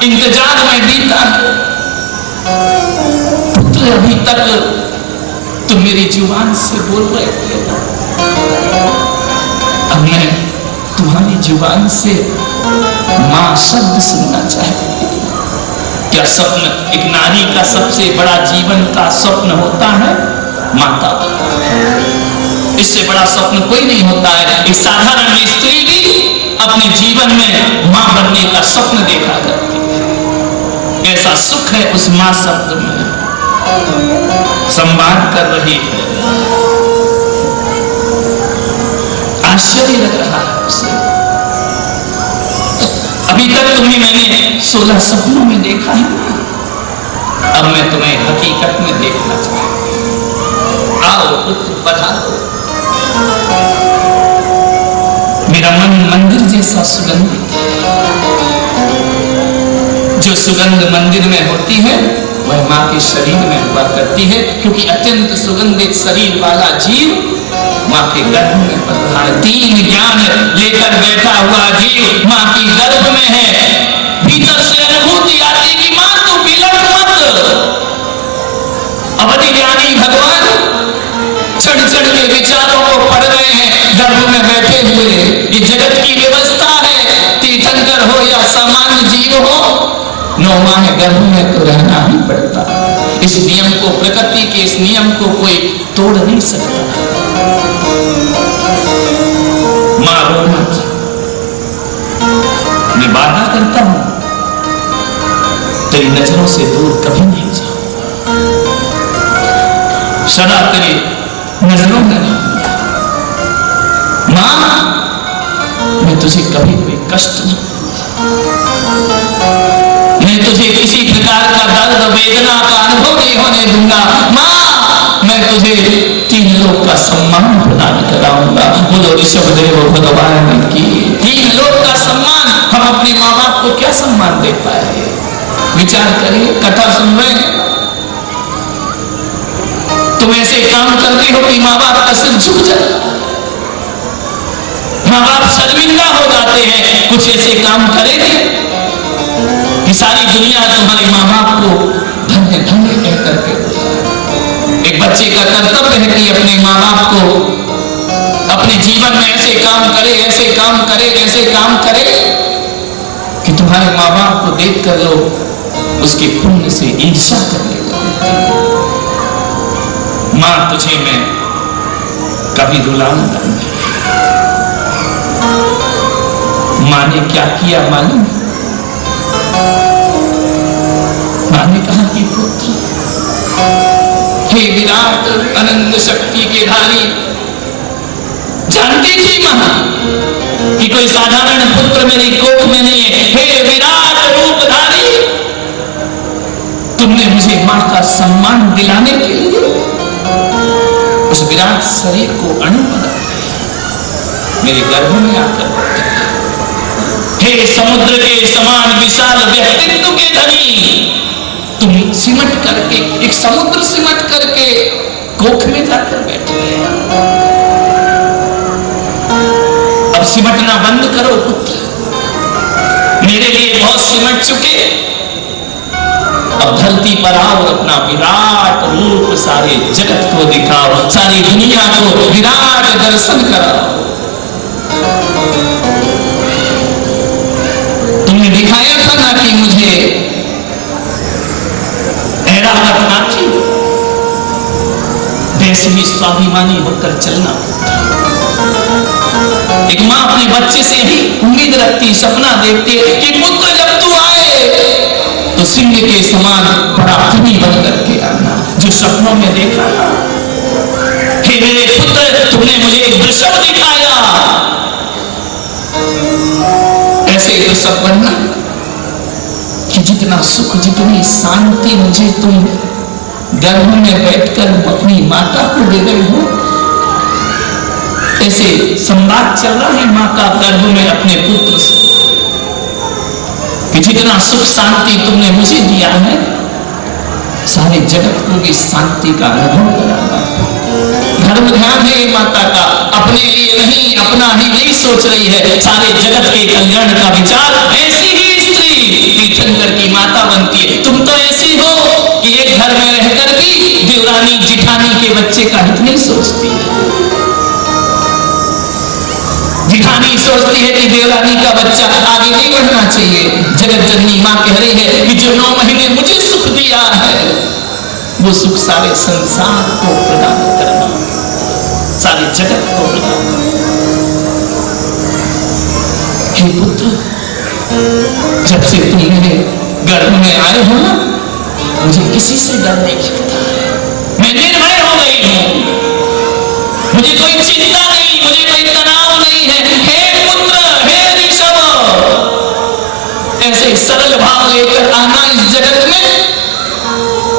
इंतजार में बीता है। पुत्र अभी तक तुम मेरी जुबान से बोल रहे थे, अब मैं तुम्हारी जुबान से मां शब्द सुनना चाहती हूँ। क्या स्वप्न एक नारी का सबसे बड़ा जीवन का स्वप्न होता है? माता। इससे बड़ा स्वप्न कोई नहीं होता है। एक साधारण स्त्री भी अपने जीवन में मां बनने का स्वप्न देखा करती है। ऐसा सुख है उस मां शब्द में। संवाद कर रही है, आश्चर्य लग रहा है उसे। अभी तक तुम्हें मैंने 16 सपनों में देखा है, अब मैं तुम्हें हकीकत में देखना चाहती हूं। आओ पुत्र, पधारो। मेरा मन मंदिर जैसा सुगंधित है। जो सुगंध मंदिर में होती है वह मां के शरीर में हुआ करती है, क्योंकि अत्यंत सुगंधित शरीर वाला जीव मां के गर्भ में पड़ा है। 3 ज्ञान लेकर बैठा हुआ जीव मां की गर्भ में है। भीतर से अनुभूति आती कि मां तू बिलख मत। अवधि ज्ञानी भगवान चढ़ चढ़ के विचारों को पढ़ रहे हैं गर्भ में बैठे हुए। ये जगत की व्यवस्था है, तीर्थंकर हो या सामान्य जीव हो, 9 माह गर्भ में तो रहना ही पड़ता। इस नियम को, प्रकृति के इस नियम को कोई तोड़ नहीं सकता। मां रो मत, मैं वादा करता हूं तेरी नजरों से दूर कभी नहीं जाऊं, सदा तेरी नजरों में रहूंगा। मां, मैं तुझे कभी कोई कष्ट नहीं, मैं तुझे किसी प्रकार का दर्द वेदना का अनुभव नहीं होने दूंगा। मां, मैं तुझे 3 लोक का सम्मान प्रदान कराऊंगा। बोलो ऋषभदेव भगवान की। 3 लोक का सम्मान। हम अपने माँ बाप को क्या सम्मान दे पाए? विचार करिए, कथा सुन रहे हैं, तुम ऐसे काम करते हो कि माँ बाप का सिर झुक जाता है, माँ बाप शर्मिंदा हो जाते हैं। कुछ ऐसे काम करेंगे कि सारी दुनिया तुम्हारे माँ बाप को धन्य धन्य कह करके। एक बच्चे का कर्तव्य है कि अपने माँ बाप को अपने जीवन में ऐसे काम करे, ऐसे काम करे, ऐसे काम करे कि तुम्हारे माँ बाप को देख कर लोग उसके पुण्य से ईर्ष्या करने लगते। मां, तुझे मैं कभी रुलाऊंगा नहीं। मां ने क्या किया मालूम? मां ने कहा कि पुत्र, हे विराट अनंत शक्ति के धारी, जानती थी मां कि कोई साधारण पुत्र मेरी कोख में नहीं है। हे विराट रूपधारी, तुमने मुझे मां का सम्मान दिलाने के लिए उस विराट शरीर को अणु बना मेरे गर्भ में आकर बैठा। हे समुद्र के समान विशाल व्यक्तित्व के धनी, तुम सिमट करके, एक समुद्र सिमट करके कोख में जाकर बैठे। अब सिमटना बंद करो पुत्र, मेरे लिए बहुत सिमट चुके। अब धरती पर आओ और अपना विराट रूप सारे जगत को दिखाओ, सारी दुनिया को विराट दर्शन कराओ। तुमने दिखाया था ना कि मुझे ऐरावत नाथी, वैसे ही स्वाभिमानी होकर चलना होता। एक मां अपने बच्चे से ही उम्मीद रखती, सपना देखती है कि पुत्र जब तू आए तो सिंह के समान बड़ा धनी बन करके आना, जो सपनों में देखा था। हे मेरे पुत्र, तुमने मुझे एक वृषभ दिखाया, ऐसे वृषभ बनना कि जितना सुख, जितनी शांति मुझे तुम गर्भ में बैठकर अपनी माता को दे रहे हो, ऐसे संवाद चल रहा है माँ का गर्भ में अपने पुत्र से कि जितना सुख शांति तुमने मुझे दिया है, सारे जगत को भी शांति का अनुभव कराना। धर्म ध्यान है माता का, अपने लिए नहीं, अपना ही नहीं सोच रही है, सारे जगत के कल्याण का विचार। ऐसी ही स्त्री तीर्थंकर की माता बनती है। तुम तो ऐसी हो कि एक घर में रहकर भी देवरानी जिठानी के बच्चे का हित नहीं सोचती है। जिठानी सोचती है कि देवरानी का बच्चा आगे नहीं बढ़ना चाहिए। जगत जननी मां कह रही है कि जो 9 महीने मुझे सुख दिया है, वो सुख सारे संसार को प्रदान करना, सारे जगत को प्रदान करना। हे पुत्र, जब से तुम मेरे गर्भ में आए हो ना, मुझे किसी से डर नहीं लगता है। मैं निर्भय हो गई हूं, मुझे कोई चिंता नहीं, मुझे कोई तनाव नहीं है। हे पुत्र, हे ऋषभ, ऐसे सरल भाव लेकर आना इस जगत में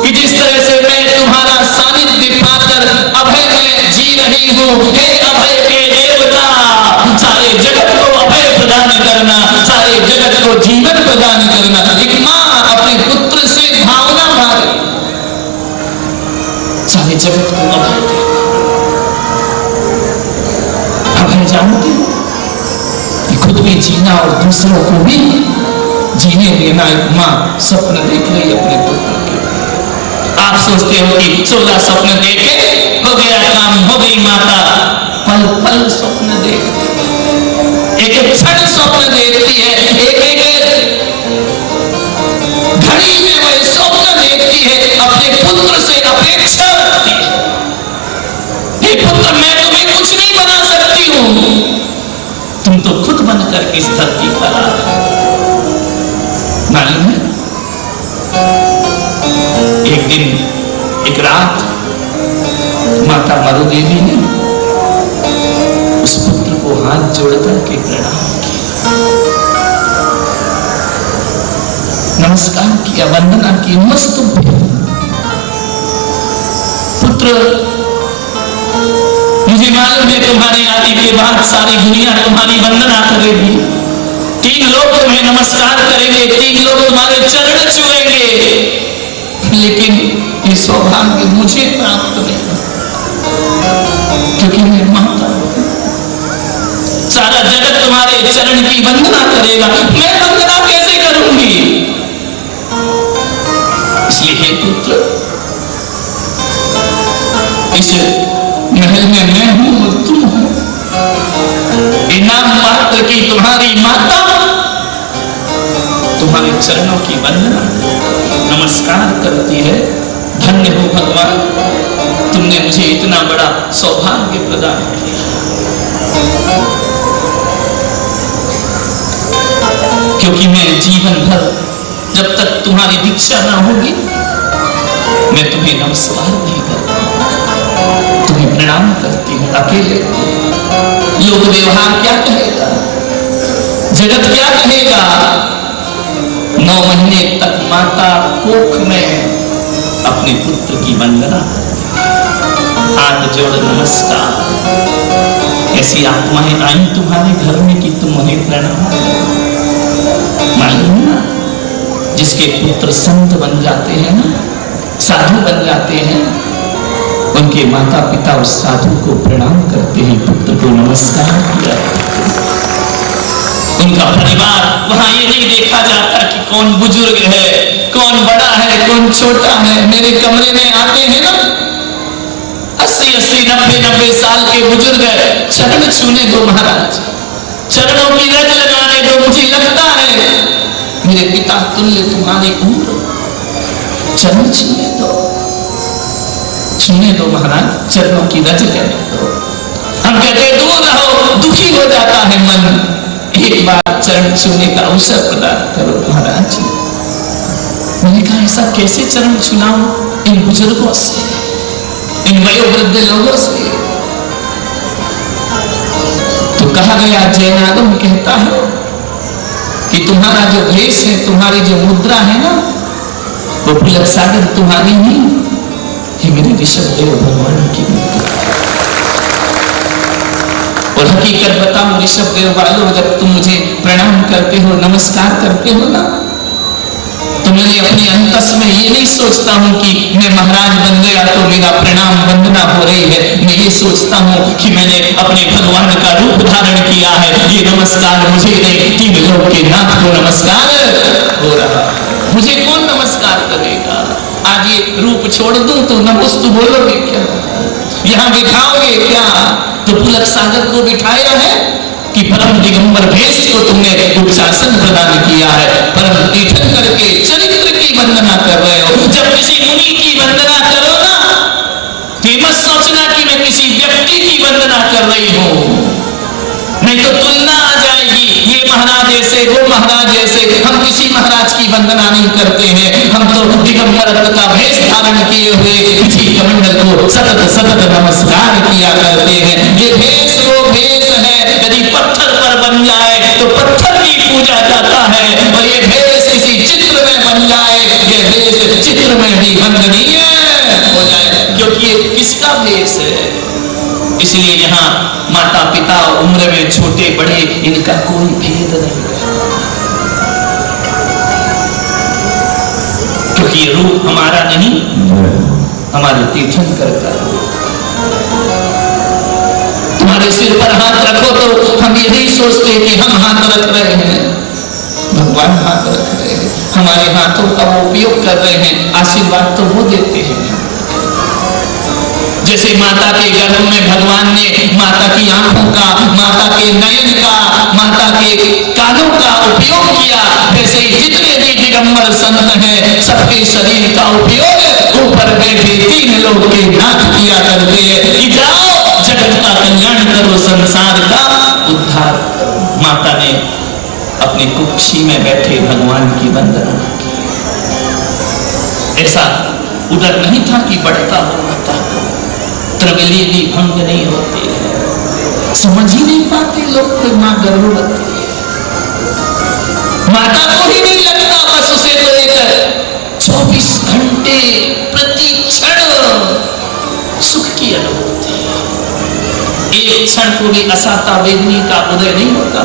कि जिस तरह से मैं तुम्हारा सानिध्य पाकर अभय में जी रही हूं। हे अभय के देवता, सारे जगत को अभय प्रदान करना, सारे जगत को जीवन प्रदान करना। एक मां अपने पुत्र से भावना मारे, सारे जगत को अभय दे। जानते हो कि खुद भी जीना और दूसरों को भी जीने देना एक मां स्वप्न देख रही अपने पुत्र के। आप सोचते हो कि 16 स्वप्न देखे, हो गया काम, हो गई माता। पल पल स्वप्न देखती, एक एक क्षण स्वप्न देखती है, एक एक घड़ी में वह स्वप्न देखती है, अपने पुत्र से अपेक्षा रखती है। हे पुत्र, मैं तुम्हें कुछ नहीं बना सकती हूं, तुम तो खुद बनकर इस धरती पर आ गए। मालूम है, एक दिन, एक रात माता मरु देवी ने उस पुत्र को हाथ जोड़कर के प्रणाम किया, नमस्कार किया, वंदना की। मस्त पुत्र, मुझे मालूम है तुम्हारे आने के बाद सारी दुनिया तुम्हारी वंदना करेगी, 3 लोग तुम्हें नमस्कार करेंगे, 3 लोग तुम्हारे चरण छुएंगे, लेकिन ये सौभाग्य मुझे प्राप्त नहीं, क्योंकि मैं माता हूं। सारा जगत तुम्हारे चरण की वंदना करेगा, मैं वंदना कैसे करूंगी? इसलिए हे पुत्र, इस महल में मैं हूं और तुम हो, इनाम मात्र की तुम्हारी माता तुम्हारे चरणों की वंदना नमस्कार करती है। धन्य हो भगवान, तुमने मुझे इतना बड़ा सौभाग्य प्रदान किया। क्योंकि मैं जीवन भर जब तक तुम्हारी दीक्षा ना होगी, मैं तुम्हें नमस्कार नहीं करता, तुम्हें प्रणाम करती हूं अकेले। लोक व्यवहार क्या कहेगा, जगत क्या कहेगा? 9 महीने तक माता कोख में अपने पुत्र की वंदना, हाथ जोड़ नमस्कार। ऐसी आत्माएं आई तुम्हारे घर में कि तुम उन्हें प्रणाम करो। मालूम ना, जिसके पुत्र संत बन जाते हैं ना, साधु बन जाते हैं, उनके माता पिता उस साधु को प्रणाम करते हैं, पुत्र को नमस्कार किया। उनका परिवार, वहां ये नहीं देखा जाता कि कौन बुजुर्ग है, कौन बड़ा है, कौन छोटा है। मेरे कमरे में आते हैं ना 80-80, 90-90 साल के बुजुर्ग, चरण छूने दो महाराज, चरणों की रज लगाने दो। मुझे लगता है मेरे पिता तुल्य तुम्हारी उम्र, चरण छूने दो, छूने दो महाराज, चरणों की रज करने दो। हम कहते दूर रहो, दुखी हो जाता है मन, एक बार चरण छूने का अवसर प्रदान करो महाराज। मैंने कहा ऐसा कैसे चरण छुलाऊं इन बुजुर्गों से, इन वयोवृद्ध लोगों से? तो कहा गया, जैनागम कहता है कि तुम्हारा जो भेष है, तुम्हारी जो मुद्रा है ना, वो पुलक सागर तुम्हारी नहीं, ये मेरे ऋषभ देव भगवान की मुद्रा। और हकीकत बताऊं ऋषभ देव वालों, जब तुम मुझे प्रणाम करते हो, नमस्कार करते हो ना, तो मैंने अपने अंतस में ये नहीं सोचता हूं कि मैं महाराज बन गया तो मेरा प्रणाम वंदना हो रही है। मैं ये सोचता हूं कि मैंने अपने भगवान का रूप धारण किया है। ये नमस्कार मुझे नहीं, तीन लोग के नाथ को नमस्कार हो रहा। मुझे कौन नमस्कार करेगा? आज ये रूप छोड़ दूं तो नमस्तु बोलोगे क्या? यहाँ बिठाओगे क्या? तो पुलक सागर को बिठाया है कि परम दिगंबर भेष को तुमने उपशासन प्रदान किया है। परम तीर्थन करके चरित्र की वंदना कर रहे हो। जब किसी मुनि की वंदना करो ना, तो मत सोचना कि मैं किसी व्यक्ति की वंदना कर रही हूं, नहीं तो तुलना आ जाएगी। ये महाराज ऐसे, वो महाराज ऐसे। हम किसी महाराज की वंदना नहीं करते हैं, हम तो दिगंबरत्व का भेष धारण किए हुए किसी कमंडल को सतत सतत नमस्कार किया करते हैं। ये भेष वो भेष है, यदि पत्थर पर बन जाए तो पत्थर की पूजा जाता है, और ये भेष किसी चित्र में बन जाए, ये भेष चित्र में भी वंदनीय हो जाए, क्योंकि ये किसका भेष है। इसलिए यहाँ माता पिता उम्र में छोटे बड़े इनका कोई भेद नहीं, क्योंकि रूप हमारा नहीं, हमारे तीर्थंकर का रूप। तुम्हारे सिर पर हाथ रखो तो हम ये नहीं सोचते कि हम हाथ रख रहे हैं, भगवान हाथ रख रहे हैं, हमारे हाथों का वो उपयोग कर रहे हैं। आशीर्वाद तो वो देते हैं। जैसे माता के गर्भ में भगवान ने माता की आंखों का, माता के नयन का, माता के कानों का उपयोग किया, वैसे ही जितने भी दिगंबर संत हैं सबके शरीर का उपयोग ऊपर बैठे तीन लोग के नाथ किया करते हैं कि जाओ जगत का कल्याण करो, संसार का उद्धार करो। माता ने अपनी कुक्षी में बैठे भगवान की वंदना की। ऐसा उधर नहीं था कि बढ़ता हो माता को, त्रिवेली भी भंग नहीं होती है। समझ ही नहीं पाते लोग कि मां गर्भवती है। माता को ही नहीं लगता, बस उसे तो एक 24 घंटे प्रति क्षण सुख की अनुभूति। एक क्षण को भी असाता वेदनी का उदय नहीं होता,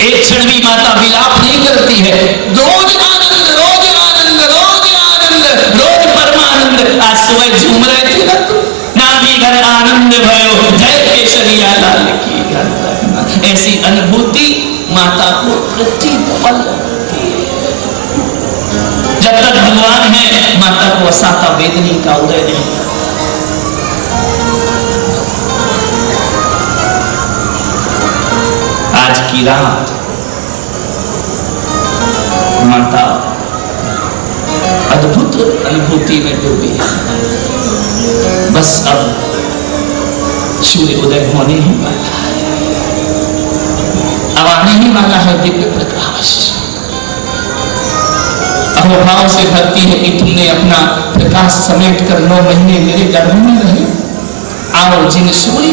एक क्षण भी माता विलाप नहीं करती है। रोज आनंद, रोज आनंद, रोज आनंद, रोज परमानंद। आज सुबह झूम रहे थे ना, तो नामी घर आनंद भयो, जय केशरिया लाल की घन। ऐसी अनुभूति माता को प्रतिपल होती है। जब तक भगवान है माता को असाता वेदनी का उदय नहीं। आज की रात माता अद्भुत अनुभूति में डूबी है। बस अब सूर्य उदय होने ही वाला है, अब आने ही वाला है दिव्य प्रकाश। अहोभाव से भरती है कि तुमने अपना प्रकाश समेट कर 9 महीने मेरे गर्भ में रहे। आओ जिन सूर्य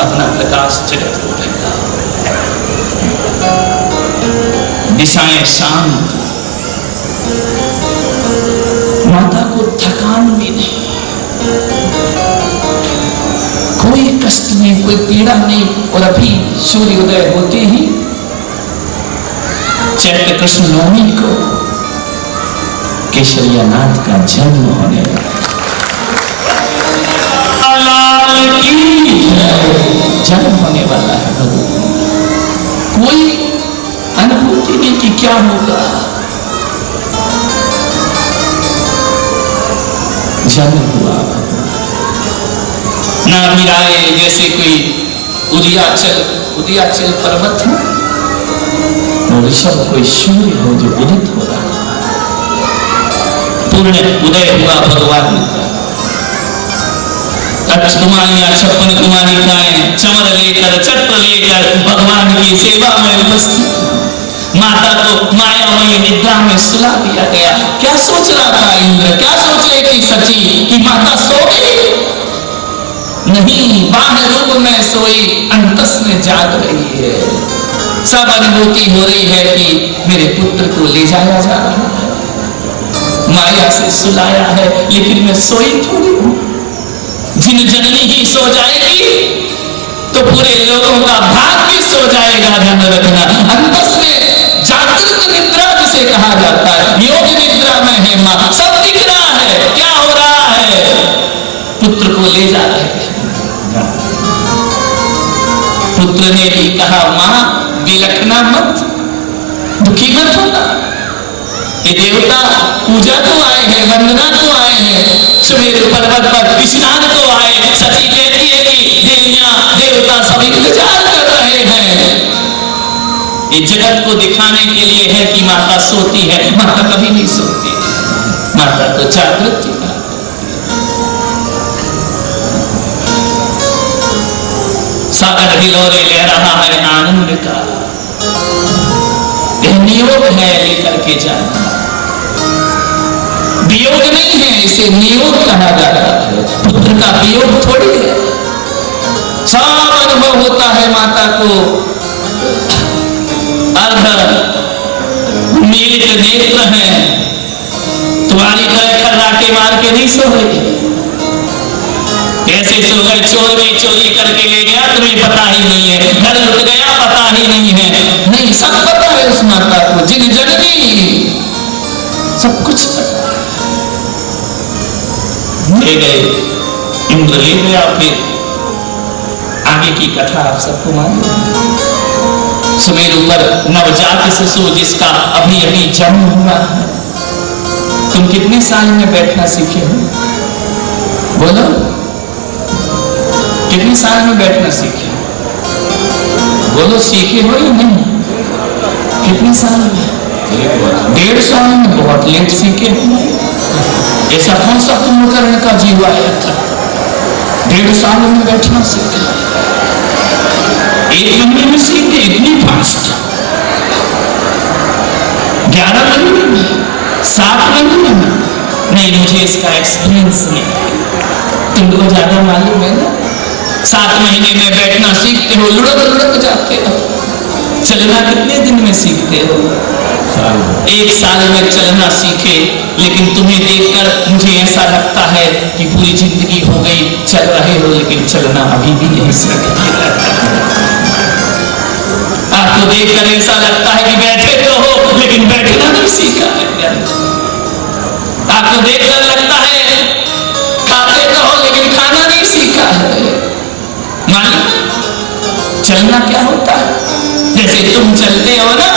अपना प्रकाश जगत को फैला। दिशाएं शांत, माता को थकान भी नहीं, कोई कष्ट नहीं, कोई पीड़ा नहीं। और अभी सूर्योदय होते ही चैत्र कृष्ण नवमी को केशरिया नाथ का जन्म होने लाल की जन्म होने वाला है। भगवान कोई अनुभूति नहीं कि क्या होगा। जन्म हुआ ना मिराए जैसे कोई उदयाचल पर्वत हो, और ऋषभ कोई सूर्य हो जो उदित हो रहा। पूर्ण उदय हुआ भगवान का। कुमारियां 56 कुमारिकाएं चमर लेकर चक्र लेकर भगवान की सेवा में उपस्थित। माता को मायामयी निद्रा में सुला दिया गया। क्या सोच रहा था इंद्र, क्या सोच रही थी सची कि माता सो गई? नहीं, बाह्य रूप में सोई, अंतस में जाग रही है। सब अनुभूति हो रही है कि मेरे पुत्र को ले जाया जा रहा है, माया से सुलाया है, लेकिन मैं सोई थोड़ी हूं। जिन जननी ही सो जाएगी तो पूरे लोगों का भाग्य सो जाएगा। ध्यान रखना, अंतस में जागृत निद्रा जिसे कहा जाता है, योग निद्रा में है मां, सब दिख रहा है, क्या हो रहा है, पुत्र को ले जा रहे हैं। पुत्र ने भी कहा, मां बिलखना मत, दुखी मत होना, ये देवता पूजा तो आए हैं, वंदना तो आए हैं, सुमेरु पर्वत पर स्नान तो आए। सती कहती है कि देवियां देवता सब इंतजार कर रहे हैं। ये जगत को दिखाने के लिए है कि माता सोती है, माता कभी नहीं सोती, माता तो जागृत थी। सागर हिलोरे ले रहा है आनंद का, यह नियोग है लेकर के जाना, वियोग नहीं है, इसे नियोग कहा जाता है। पुत्र का वियोग थोड़ी है, सब अनुभव होता है माता को। अर्ध नीलित नेत्र है, तुम्हारी तरह खर्राटे मार के नहीं सो रही, कैसे सो गए, चोर भी चोरी करके ले गया, तुम्हें पता ही नहीं है, घर लुट गया पता ही नहीं है, नहीं सब पता है उस माता को, जिन जननी सब कुछ पता। ले गए, इंद्र ले गया, फिर आगे की कथा आप सबको मालूम। सुमेरु पर नवजात शिशु जिसका अभी अभी जन्म हुआ है, तुम कितने साल में बैठना सीखे हो, बोलो कितने साल में बैठना सीखे, बोलो सीखे हो या नहीं, कितने साल में, 1.5 साल में, बहुत लेट सीखे। ऐसा कौन सा कुंभकर्ण का जीव आया था 1.5 साल में बैठना सीखा, 1 महीने में सीखे, इतनी फास्ट, 11 महीने में, 7 महीने में, नहीं मुझे इसका एक्सपीरियंस नहीं, तुमको ज्यादा मालूम है ना। 7 महीने में बैठना सीखते हो, लुढ़क लुढ़क जाते हो। चलना कितने दिन में सीखते हो, 1 साल में चलना सीखे, लेकिन तुम्हें देखकर मुझे ऐसा लगता है कि पूरी जिंदगी हो गई चल रहे हो, लेकिन चलना अभी भी नहीं सीखे। आपको देखकर ऐसा लगता है कि बैठे तो हो, लेकिन बैठना नहीं सीखा है। आपको देखकर लगता है खाते तो हो, लेकिन खाना नहीं सीखा है। मालूम चलना क्या होता है, जैसे तुम चलते हो ना,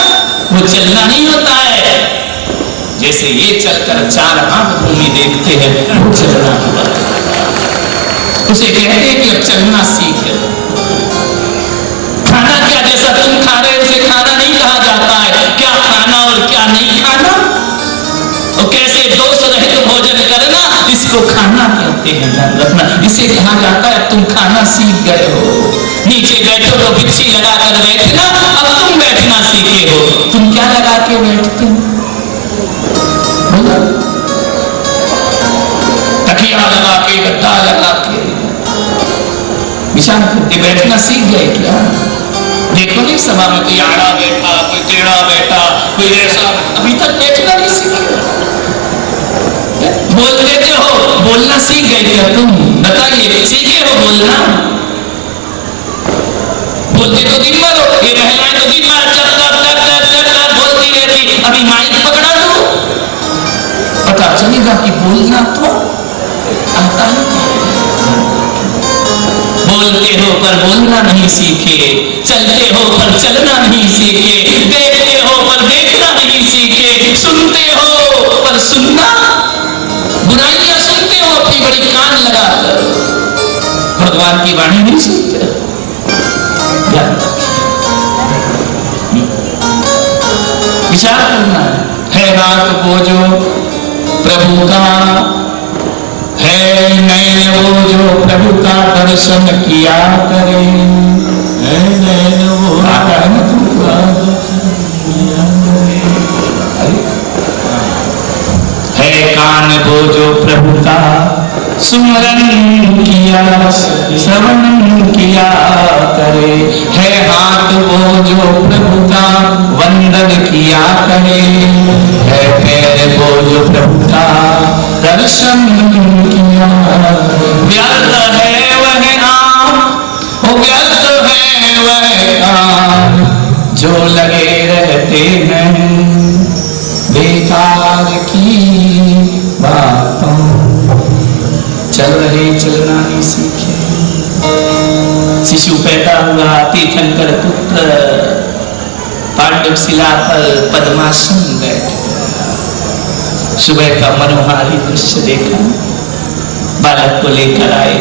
वो चलना नहीं होता है, जैसे ये चलकर 4 हाथ भूमि देखते हैं, वो चलना होता है। उसे कहते हैं कि अब चलना सीख। खाना क्या, जैसा तुम खा रहे हो उसे खाना नहीं कहा जाता है, क्या खाना और क्या नहीं खाना, और कैसे दोष रहित भोजन करना, इसको खाना कहते हैं। ध्यान रखना, इसे कहा जाता है तुम खाना सीख गए हो। नीचे बैठो तो बिच्छी लगा कर बैठना, अब तुम बैठना सीखे हो। तुम क्या लगा के बैठते हो, तकिया लगा के, गद्दा लगा के बिछाना करके बैठना सीख गए क्या। देखो नहीं सभा में कोई आड़ा बैठा, कोई टेढ़ा बैठा, कोई ऐसा, अभी तक बैठना नहीं सीखे। बोल देते हो, बोलना सीख गए क्या तुम, बताइए सीखे हो बोलना। बोलते तो दिन भर हो, ये महिलाएं तो दिन भर चप बोलती रहती, अभी माइक पकड़ा दो, पता चलेगा कि बोलना तो आता है। बोलते हो पर बोलना नहीं सीखे, चलते हो पर चलना नहीं सीखे, देखते हो पर देखना नहीं सीखे, सुनते हो पर सुनना, बुराइयां सुनते हो अपनी बड़ी कान लगाकर, भगवान की वाणी नहीं सुनते। विचार करना है रात वो जो प्रभु का, है नैन वो जो प्रभु का दर्शन किया करे, है नैन वो आता है ना तुमको, है कान वो जो प्रभु का सुमरन किया श्रवण किया करे, है हाथ वो जो प्रभु का वंदन किया करे, है पैर वो जो प्रभु का दर्शन किया। व्यर्थ है वह आम, व्यर्थ है वह काम जो लगे रहते हैं बेकार की बातों। चल रहे चलना नहीं सीखे। शिशु पैदा हुआ, तीर्थंकर पुत्र पांडव शिला पर पद्मासन बैठ गया। सुबह का मनोहारी दृश्य देखा, बालक को लेकर आए,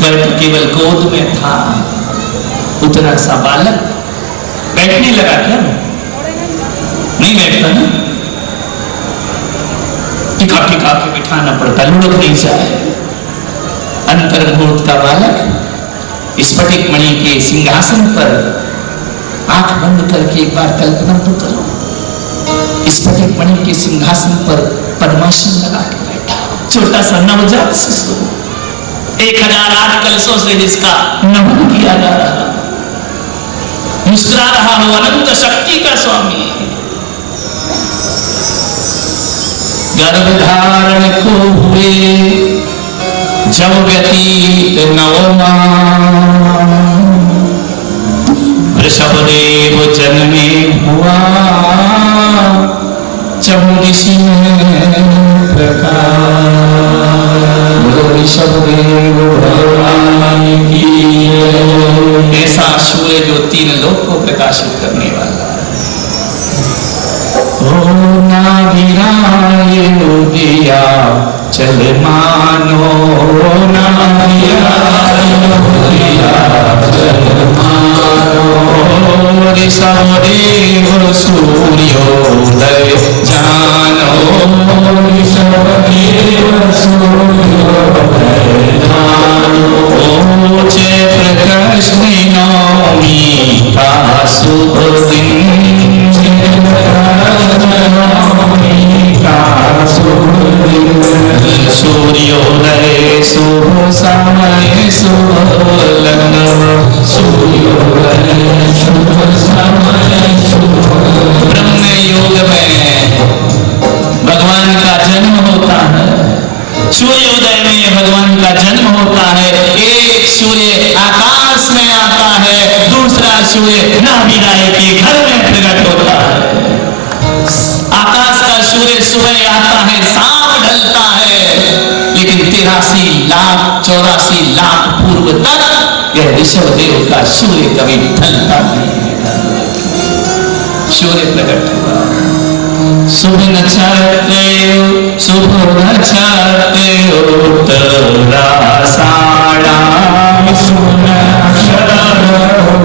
वह तो केवल गोद में था। उतना सा बालक बैठने लगा क्या? नहीं बैठता ना, टिका टिका के बिठाना पड़ता, लुढ़क नहीं जाए। अंतर्मुहूर्त का बालक स्फटिक मणि के सिंहासन पर आंख बंद करके एक बार कल्पना तो करो। स्फटिक मणि के सिंहासन पर पद्मासन लगा के बैठा छोटा सा नवजात शिशु, 1008 कलशों से जिसका नमन किया जा रहा, मुस्कुरा रहा हो अनंत शक्ति का स्वामी। गर्भधारण को हुए जब व्यतीत 9 माह, वृषभदेव जन्मे हुआ चहुऋषि में प्रकाश। ऋषभदेव भगवान की। ऐसा सूर्य जो 3 लोक को प्रकाशित करने वाला है। ओ नाभिराय दिया चल मानो, नाभिराय दिया चल मानो। ऋषभदेव सूर्योदय जानो, ऋषभदेव सूर्योदय जानो। चैत्र कृष्ण नवमी का शुभ दिन, सूर्योदय शुभ समय शुभ लग्न, सूर्योदय शुभ समय शुभ। ब्रह्म योग में भगवान का जन्म होता है, सूर्योदय में भगवान का जन्म होता है। एक सूर्य आकाश में आता है, दूसरा सूर्य नाभिराय के घर में प्रकट होता है। आकाश का सूर्य सुबह आता है, शाम ढलता है, लेकिन 83 लाख पूर्व तक यह ऋषभदेव का सूर्य कभी ढलता नहीं। सूर्य प्रकट हुआ। शुभ नक्षत्र उत्तराषाढ़ा, शुभ नक्षत्र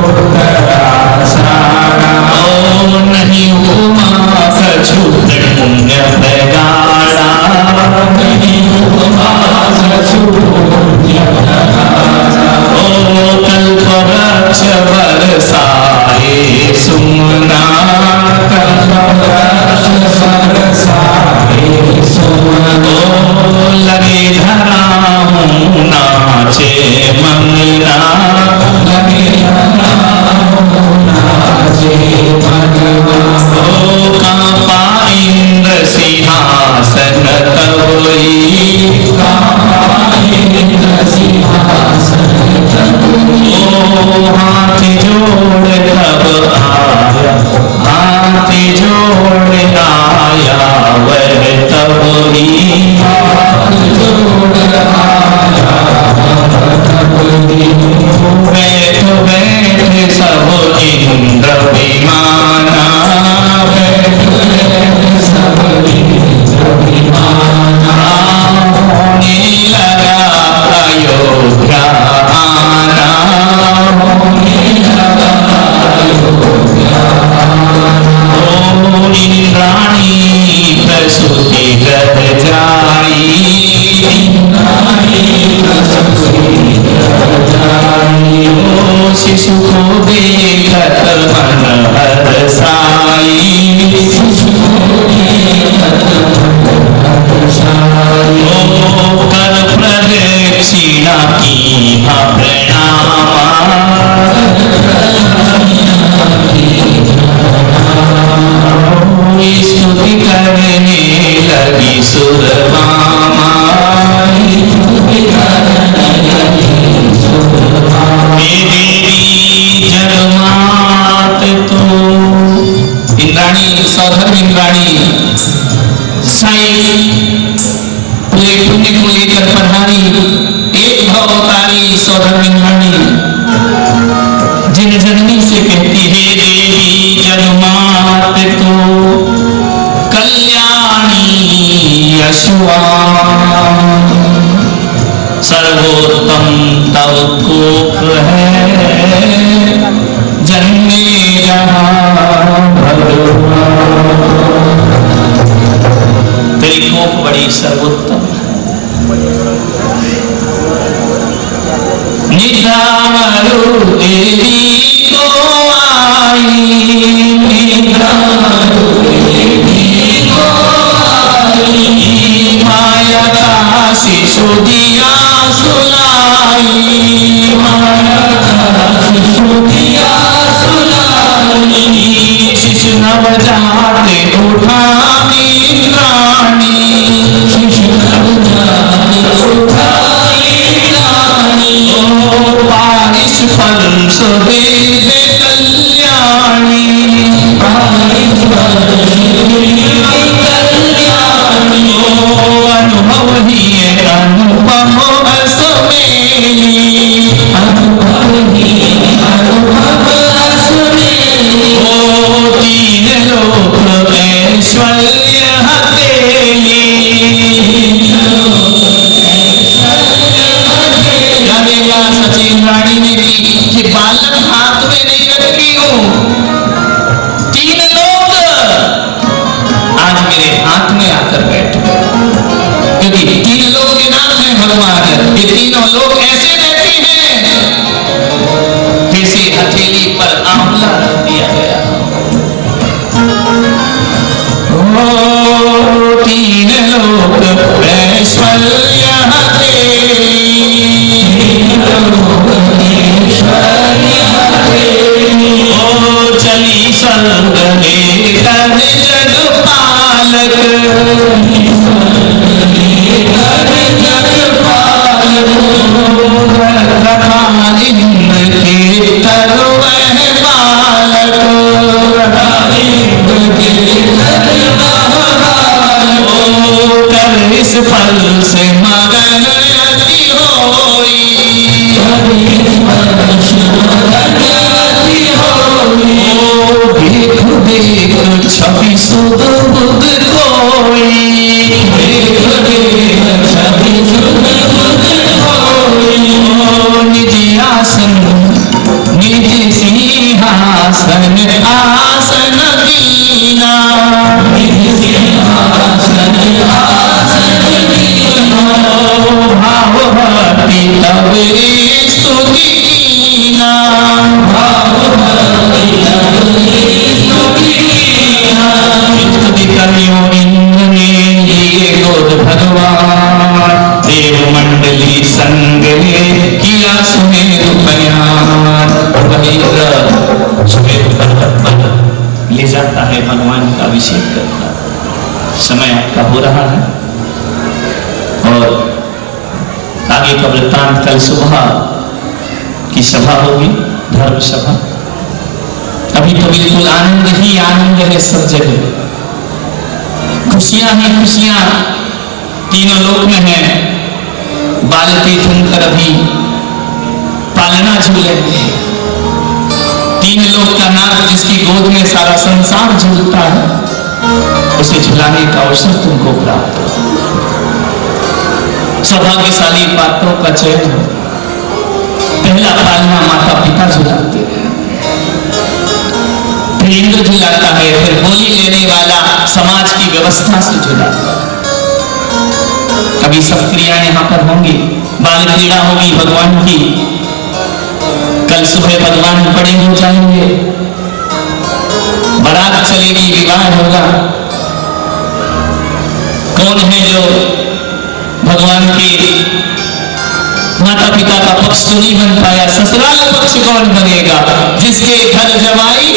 उत्तराषाढ़ा। ओ नहीं उमा कछु पुण्य प्रगाढ़ा, नहीं उमा कछु पुण्य प्रगाढ़ा। ओ कल्प वृक्ष बरसाए सुमना, कल्प वृक्ष बरसाए सुमना। यशवान सर्वोत्तम तव कोप है जन्मे जहां भगवान। तेरी कोप बड़ी सर्वोत्तम है। निद्रा मरु देवी को आई, निद्रा मरु देवी को आई, माया का शिशु दिया सुनाई, माया का शिशु दिया सुनाई, शिशु नवजाते उठा इंद्राणी, शिशु नवजाते उठा इंद्राणी, ओ बारिश फल सुदेव कल्याणी, बारिश फल सुदेव कल्याणी, ओ अनुभव ही अनुपम असमेली, अनुभव ही अनुभव असमेली, ओ तीन लोक ऐश्वर्य हथेली, लगेगा सचिन रानी ने की कि बालक हाथ में नहीं रखी हूं, तीन लोग आज मेरे हाथ में आकर बैठ गए, क्योंकि तीन लोगों के नाम है भगवान। ये तीनों लोग ऐसे रहते हैं जैसे हथेली पर आंवला रख दिया गया। ओ तीन लोग ऐश्वर्य हथेली, ओ चली संग लेकर जग पालक, रखा इंद्र के तरवह बालक, ओ कर इस फल से मगन अति होई, ओ देख देख छवि सुध बुध कोई, देख देख छवि सुध बुध कोई, ओ निज आसन निज सिंहासन आसन दीना, निज सिंहासन आसन दीना, भाव भक्ति तब स्तुति कीना, भाव भक्ति तब स्तुति कीना, स्तुति करियो इंद्र ने लिए गोद भगवान, देव मंडली संग ले किया सुमेर बयान, वही सुमेर पर्वत पर ले जाता है भगवान का अभिषेक करता। समय आपका हो रहा है और आगे का वृत्तांत कल सुबह की सभा होगी, धर्म सभा। अभी तो बिल्कुल आनंद ही आनंद है, सब जगह खुशियां ही खुशियां तीनों लोक में है। बालती थुनकर अभी पालना झूले, तीन लोक का नाथ जिसकी गोद में सारा संसार झूलता है, उसे झुलाने का अवसर तुमको प्राप्त हो। सौभाग्यशाली पात्रों का चयन हो। पहला पालना माता पिता झुलाते हैं, फिर इंद्र झुलाता है, फिर बोली लेने वाला समाज की व्यवस्था से झुलाता है। अभी सब क्रियाएं यहाँ पर होंगी, बाल क्रीड़ा होगी भगवान की। कल सुबह भगवान बड़े हो जाएंगे, बारात चलेगी, विवाह होगा। कौन है जो भगवान के माता पिता का पक्ष तो नहीं बन पाया, ससुराल पक्ष कौन बनेगा? जिसके घर जवाई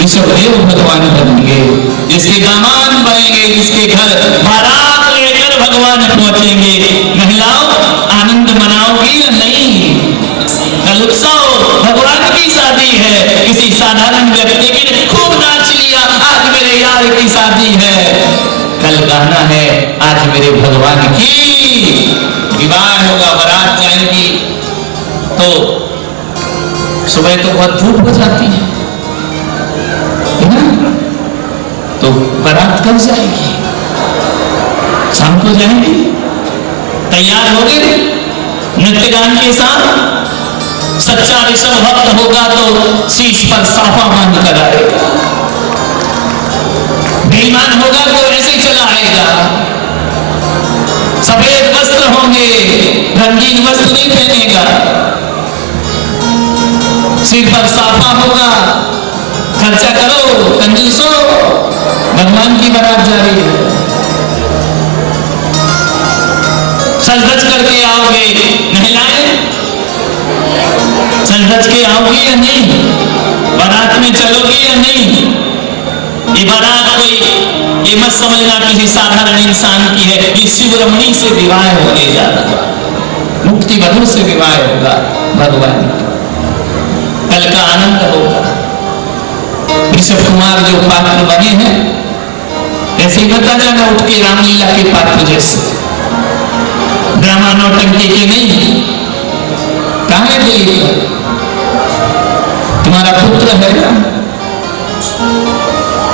ऋषभदेव भगवान बनेंगे, जिसके दामाद बनेंगे, जिसके घर बारात लेकर भगवान पहुंचेंगे। महिलाओं आनंद मनाओगी या नहीं? कल उत्सव भगवान की शादी है, किसी साधारण व्यक्ति की खूब नाच लिया, आज मेरे यार की शादी है। कल गाना है आज मेरे भगवान की विवाह होगा, बारात जाएंगी। तो सुबह तो बहुत धूप हो जाती है ना, तो बारात कब जाएगी? शांत हो जाएंगे। तैयार हो गए नृत्य गान के साथ। सच्चा ऋषभ भक्त होगा तो शीश पर साफा बांध कर आएगा, बेईमान होगा तो ऐसे ही चला आएगा। सफेद वस्त्र होंगे, रंगीन वस्त्र नहीं पहनेगा, सिर पर साफा होगा। खर्चा करो कंजूसो, भगवान की बारात जा रही है। सज-धज करके आओगे, महिलाएं सज-धज के आओगी या नहीं? बारात में चलोगी या नहीं? ये बारात कोई, ये मत समझना किसी साधारण इंसान की है। ये शिव रमणी से विवाह होने जा रहा, मुक्ति वधु से विवाह होगा भगवान। कल का आनंद होगा। ऋषभ कुमार जो पात्र बने हैं, ऐसे ही बता जाना उठ के रामलीला के पात्र जैसे, ड्रामा नौटंकी के नहीं। कहाँ है दिलीप? तुम्हारा पुत्र है ना,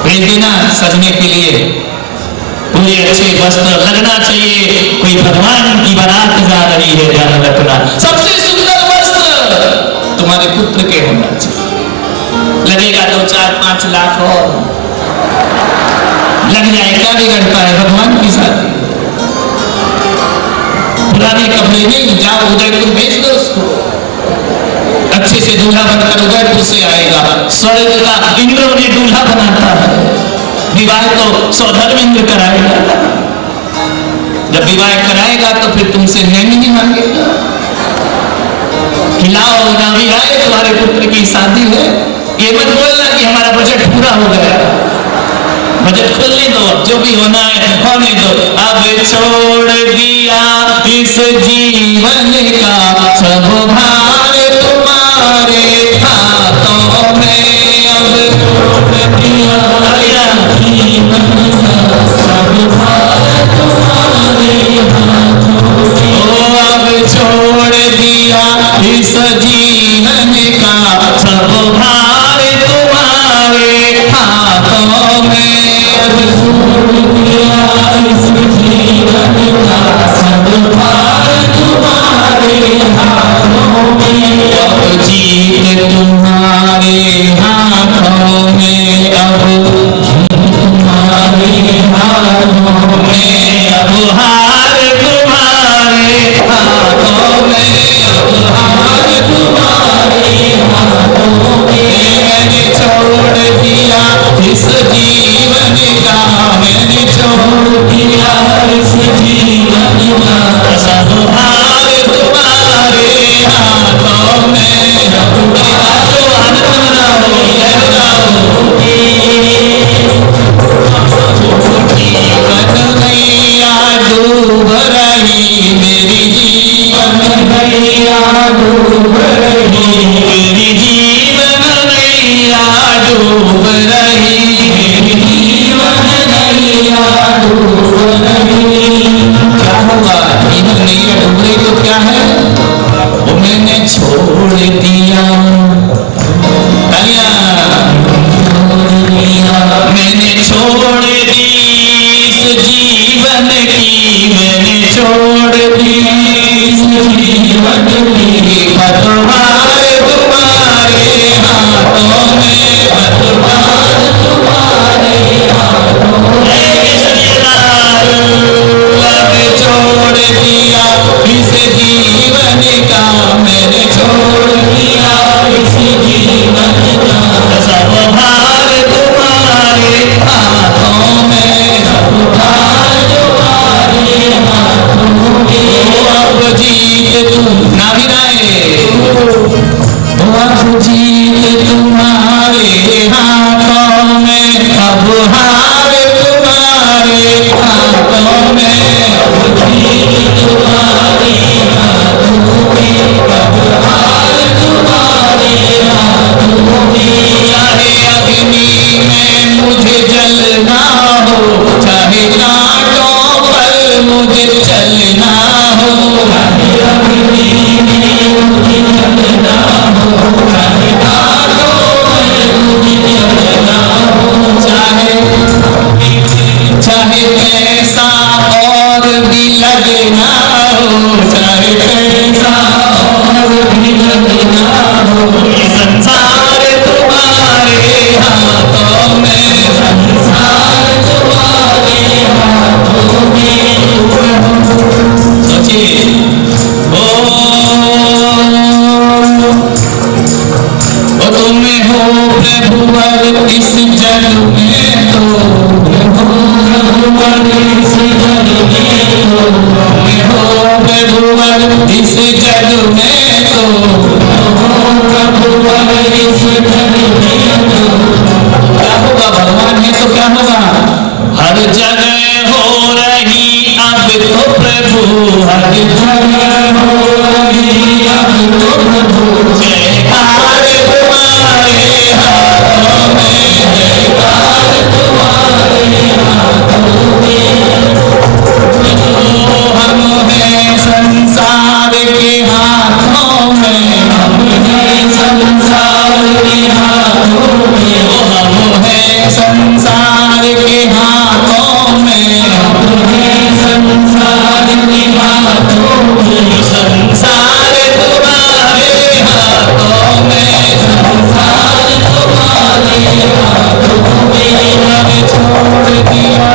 भेज देना सजने के लिए। पूरे अच्छे वस्त्र लगना चाहिए, कोई भगवान की बारात जा रही है, ध्यान रखना। सबसे सुंदर वस्त्र तुम्हारे पुत्र के होना चाहिए। लगेगा 2, 4, 5 लाख और लग जाए, क्या बिगड़ता है? भगवान की शादी, पुराने कपड़े नहीं, जाओ उदयपुर भेज दो उसको, अच्छे से दूल्हा बनकर उदयपुर से आएगा। स्वर्ग का इंद्र उन्हें दूल्हा बनाता है। विवाह तो सौधर्म इंद्र कराएगा। जब विवाह कराएगा तो फिर तुमसे नैन नहीं मांगेगा, खिलाओ ना भी आए, तुम्हारे पुत्र की शादी है। ये मत बोलना कि हमारा बजट पूरा हो गया। बजट खोलने दो, जो भी होना है होने दो। अब छोड़ दिया इस जीवन का सब भार तुम्हारे हाथों में। अब छोड़ दिया जीवन का सब भार तुम्हारे हाथों में। अब छोड़ दिया इस जीवन का सब भार तुम्हारे हाथों में। प्रभु हर जगह हो रही अब तो प्रभु जयकार तुम्हारे हाथों में जयकार तुम्हारे हाथों में हम हैं संसार के हाथों में हम हैं संसार के हाथों में हम हैं संसार के हाथों में हम हैं संसार के हाथों में संसार तुम्हारे हाथों में संसार तुम्हारे हाथों में हमें छोड़ दिया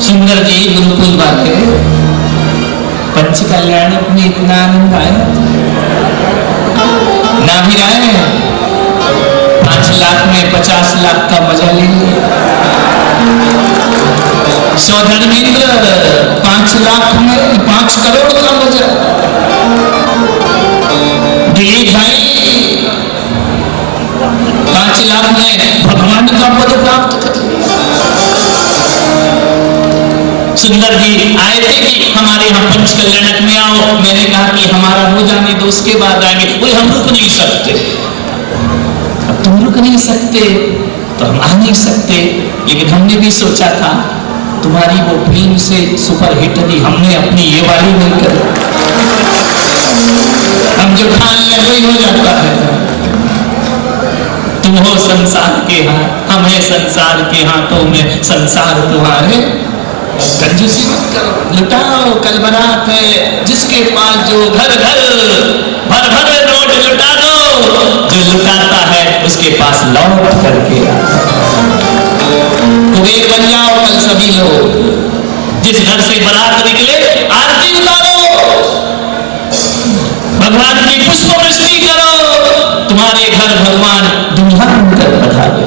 सुंदर जी गुरुकुल वाले पंच कल्याण में इतना आनंद आया ना भी आए 5 लाख में 50 लाख का मजा ले लिया। सौधर्मेंद्र 5 लाख में 5 करोड़ का मजा। दिलीप भाई 5 लाख में भगवान का पद प्राप्त कर। सुंदर जी आए थे कि हमारे यहाँ पंच कल्याणक में आओ। मैंने कहा कि हमारा हो जाने दो, उसके बाद आएंगे। बोले हम रुक नहीं सकते। अब तुम रुक नहीं सकते तो हम आ नहीं सकते, लेकिन हमने भी सोचा था तुम्हारी वो फिल्म से सुपर हिट नहीं, हमने अपनी ये वाली नहीं कर। हम जो ठान ले वही हो जाता है। तुम हो संसार के हाथ, हम है संसार के हाथों में संसार तुम्हारे। कंजूसी मत करो, लुटाओ कल बारात है, जिसके पास जो घर घर भर भर नोट लुटा दो। जो लुटाता है उसके पास लौट करके कुबेर बन जाओ कल सभी लोग। जिस घर से बारात निकले आरती उतारो, भगवान की पुष्प वृष्टि करो। तुम्हारे घर भगवान दुल्हा बनकर पधारे।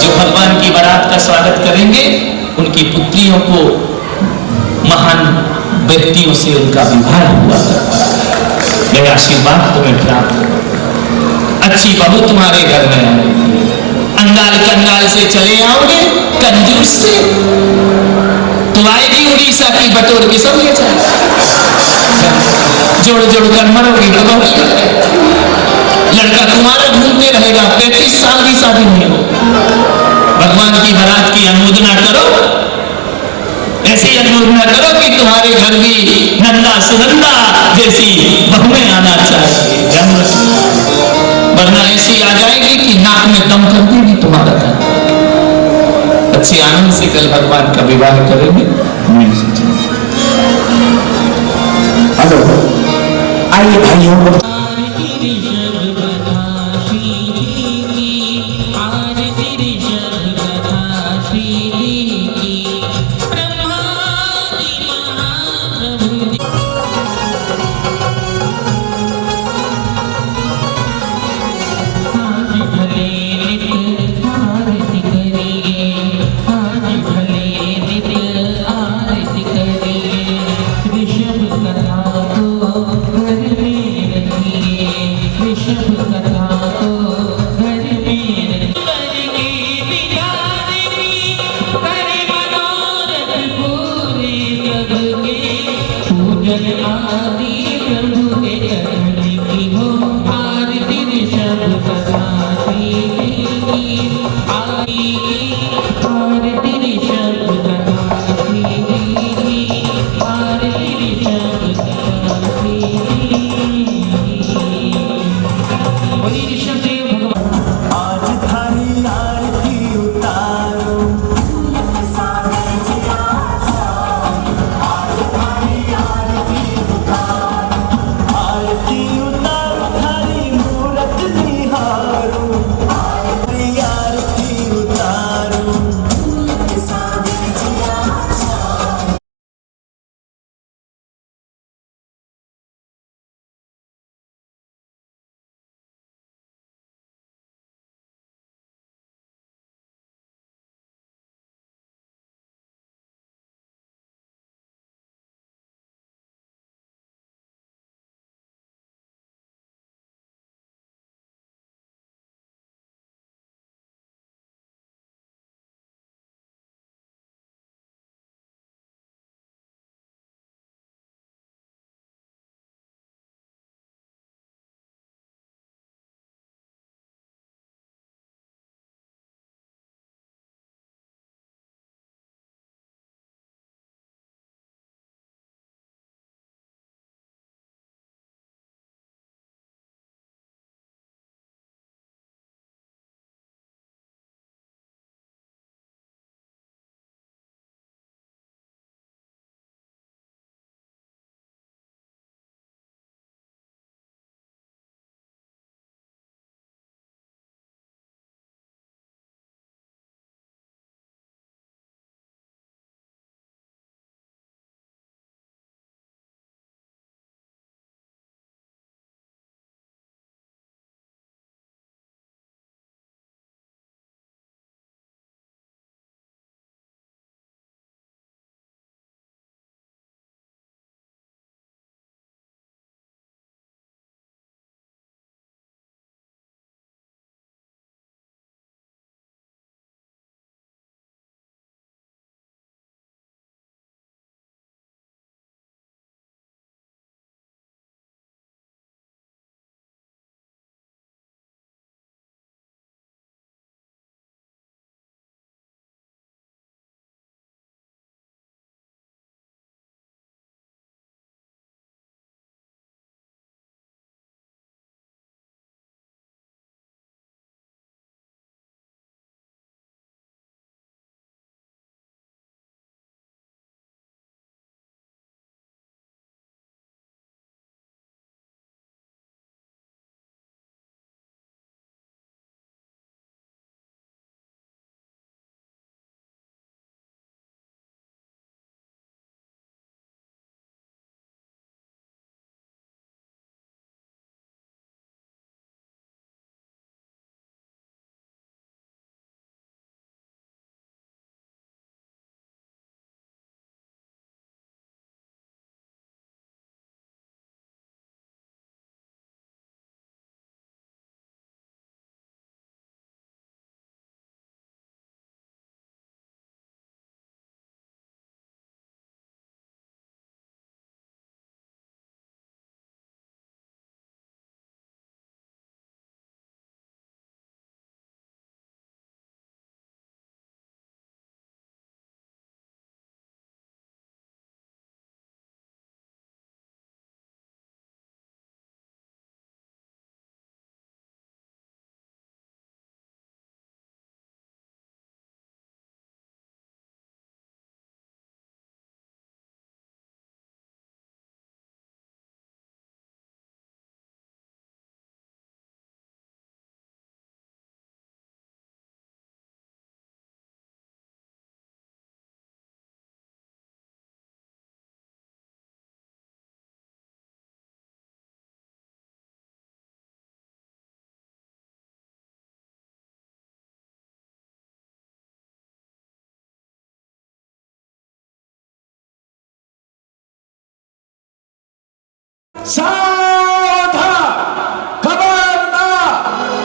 जो भगवान की बारात का स्वागत करेंगे उनकी पुत्रियों को महान व्यक्तियों से उनका विवाह हुआ। मेरा आशीर्वाद तुम्हें प्राप्त। अच्छी बहू तुम्हारे घर में आएगी। अंगाल कंगाल से चले आओगे, कंजूस से तो आएगी उड़ीसा की बटोर के सब ले जाए। जोड़ जोड़ कर मरोगी तो लड़का तुम्हारा घूमते रहेगा। 35 साल की शादी नहीं हो। भगवान की बारात की अनुमोदना करो, ऐसी अनुमोदना करो कि तुम्हारे घर भी नंदा सुनंदा जैसी बहुएं आना चाहिए। वरना ऐसी आ जाएगी कि नाक में दम कर देगी तुम्हारा घर। अच्छे आनंद से कल भगवान का विवाह करेंगे। हेलो, आइए भाइयों। सावधान, खबरदार,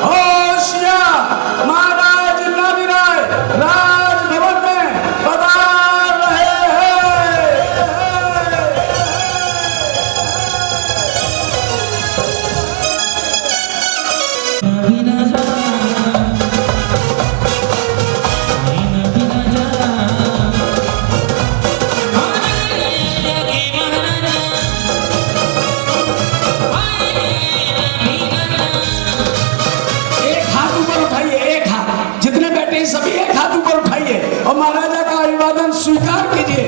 होशियार, महाराज नाभिराय राजभवन में पधार रहे हैं। एक हाथ ऊपर उठाइए, एक हाथ, जितने बैठे हैं सभी एक हाथ ऊपर उठाइए और महाराजा का अभिवादन स्वीकार कीजिए।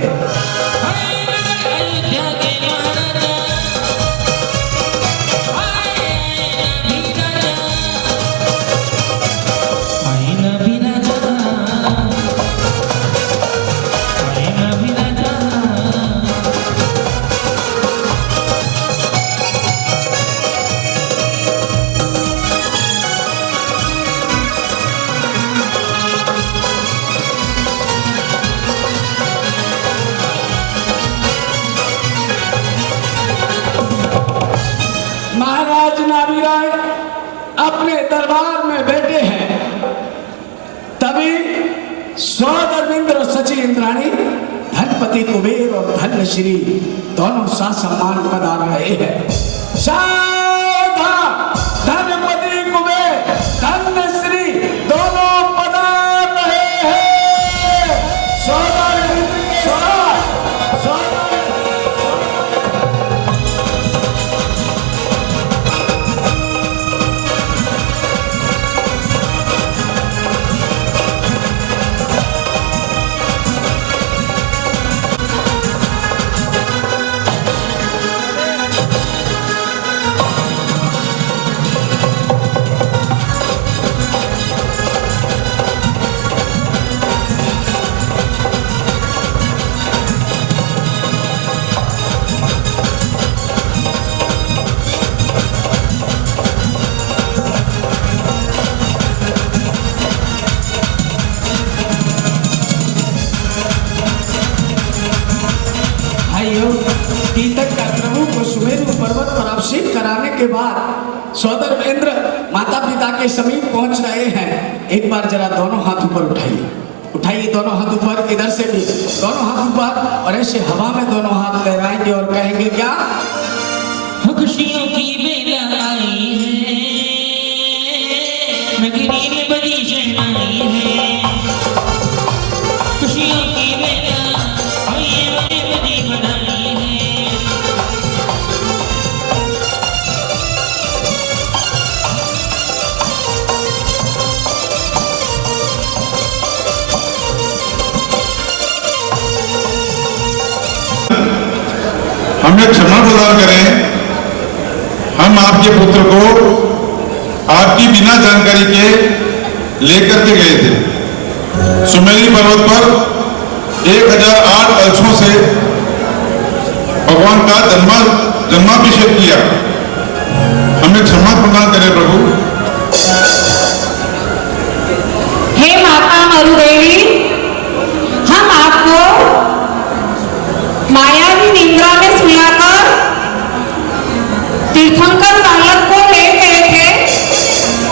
महाराज नाभिराय अपने दरबार में बैठे हैं, तभी सौदर्मिंद्र और सची इंद्राणी, धनपति कुबेर और धनश्री दोनों सासम्मान पधार रहे हैं। सावधान, धनपति कुबेर, धनश्री दोनों पधार रहे हैं। सौदर्मिंद्र के साथ भाइयों, तीतक का प्रभु को सुमेरु पर्वत पर अभिषेक कराने के बाद सौदर्मेंद्र माता पिता के समीप पहुंच रहे हैं। एक बार जरा दोनों हाथ ऊपर उठाइए, उठाइए दोनों हाथ ऊपर, इधर से भी दोनों हाथ ऊपर, और ऐसे हवा में दोनों हाथ लहराएंगे और कहेंगे क्या? खुशियों की बेला आई है, नगरी में बड़ी शहनाई है। खुशियों की बेला आई है, बड़ी बधाई है। हमें क्षमा प्रदान करें, हम आपके पुत्र को आपकी बिना जानकारी के लेकर के गए थे। सुमेरी पर्वत पर 1008 कलशों से भगवान का जन्माभिषेक किया। हमें क्षमा प्रदान करें प्रभु। हे माता मरुदेवी, हम आपको मायावी निंद्रा में सुलाकर तीर्थंकर बालक को ले गए थे।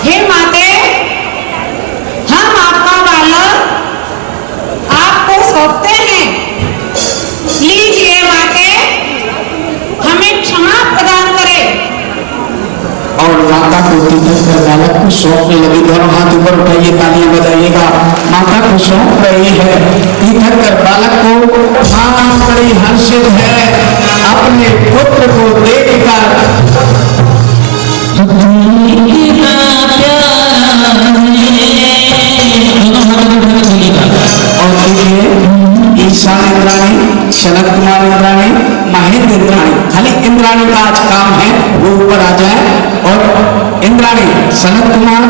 हे माते, हम आपका बालक आपको सौंपते हैं। लीजिए माते, हमें क्षमा प्रदान करें। और माता को तीर्थंकर बालक को सौंपने लगी। दोनों हाथ ऊपर उठाइए, तालियां बजाइएगा। माता को सौंप रही है तीर्थंकर बालक को। मां बड़ी हर्षित है अपने पुत्र को देखकर। और देखिए, ईशान इंद्राणी, सनत कुमार इंद्राणी, महेंद्र इंद्राणी, खाली इंद्राणी का आज काम है, वो ऊपर आ जाए। और इंद्राणी, सनत कुमार,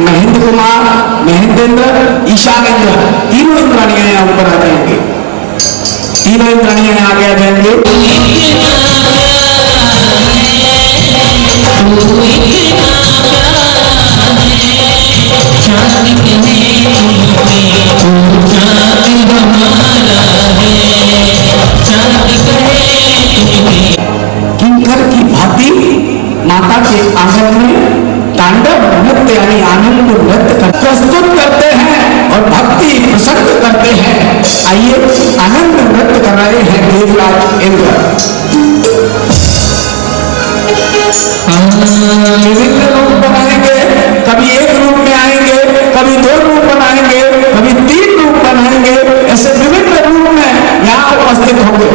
महेंद्र कुमार, महेंद्र, ईशान इंद्र, तीनों इंद्राणियां यहाँ ऊपर आ जाएंगे। तीनों इंद्राणियां यहाँ आगे आ जाएंगे। किंकर की भांति आनंद नृत्य प्रस्तुत करते हैं और भक्ति प्रसन्न करते हैं। आइए आनंद नृत्य कर रहे हैं देवराज इंद्र। विभिन्न रूप बनाएंगे, कभी एक रूप में आएंगे, कभी दो रूप बनाएंगे, कभी तीन रूप बनाएंगे, ऐसे विभिन्न रूप में यहाँ उपस्थित होंगे।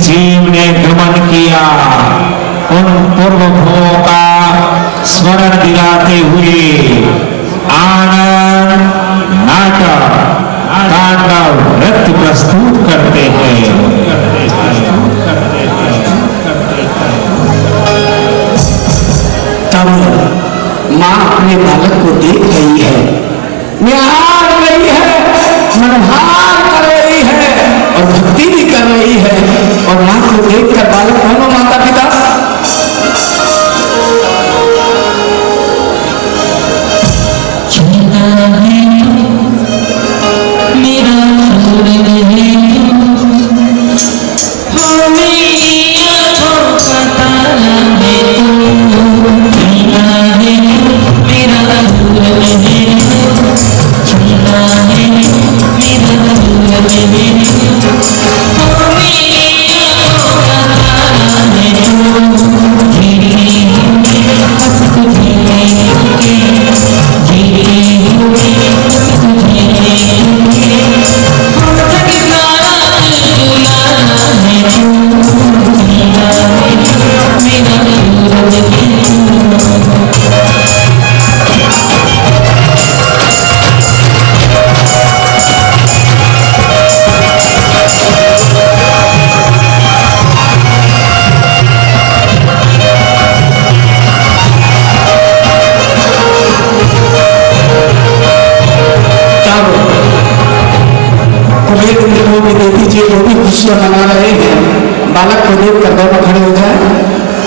जीव ने गमन किया उन पूर्व भवों का स्मरण दिलाते हुए आनंद नाटक तांडव नृत्य प्रस्तुत करते हैं। तब माँ अपने बालक को देख रही है, निहार रही है, मनोहार कर रही है और भक्ति भी कर रही है। और माँ को देखकर बालक दोनों माता पिता मना रहे हैं। बालक को देखकर दोनों खड़े हो जाए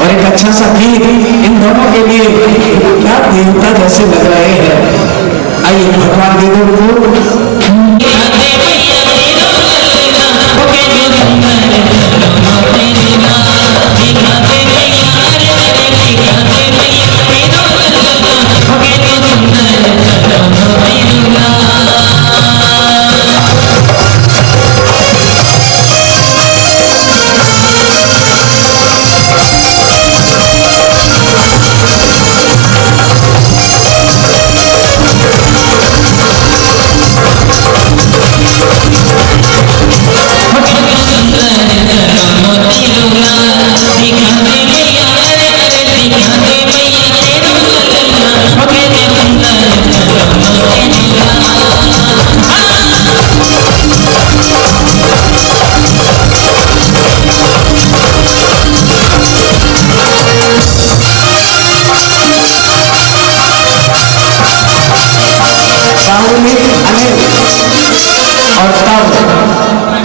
और एक अच्छा सा गीत इन दोनों के लिए, क्या देवता जैसे लग रहे हैं। आइए भगवान दे दो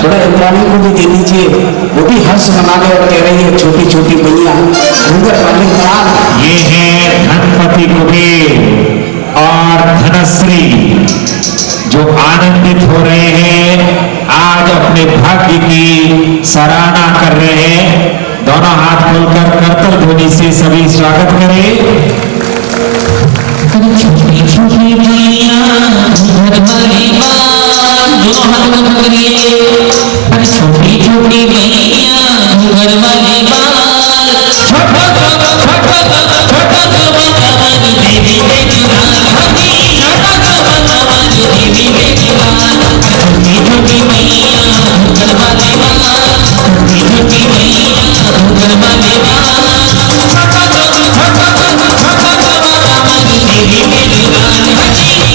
थोड़ा इंद्राणी को भी दे दीजिए, वो भी हर्ष मना ले और कह रही है छोटी छोटी मैया घूंघट वाले बाल। ये है धनपति कुबेर और धनश्री जो आनंदित हो रहे हैं, आज अपने भाग्य की सराहना कर रहे हैं। दोनों हाथ खोलकर करतल ध्वनि से सभी स्वागत करें। छोटी छोटी मैया घूंघट वाली बाल, दोनों हाथ में पकड़िए। अरे छोटी छोटी मैया घूंघट वाली बाल, छोटा छोटा छोटा छोटा देवी देवी लाल, छोटा छोटा देवी देवी लाल। छोटी छोटी मैया घूंघट वाली बाल, छोटी छोटी मैया घूंघट वाली बाल, छोटा छोटा छोटा छोटा देवी देवी लाल,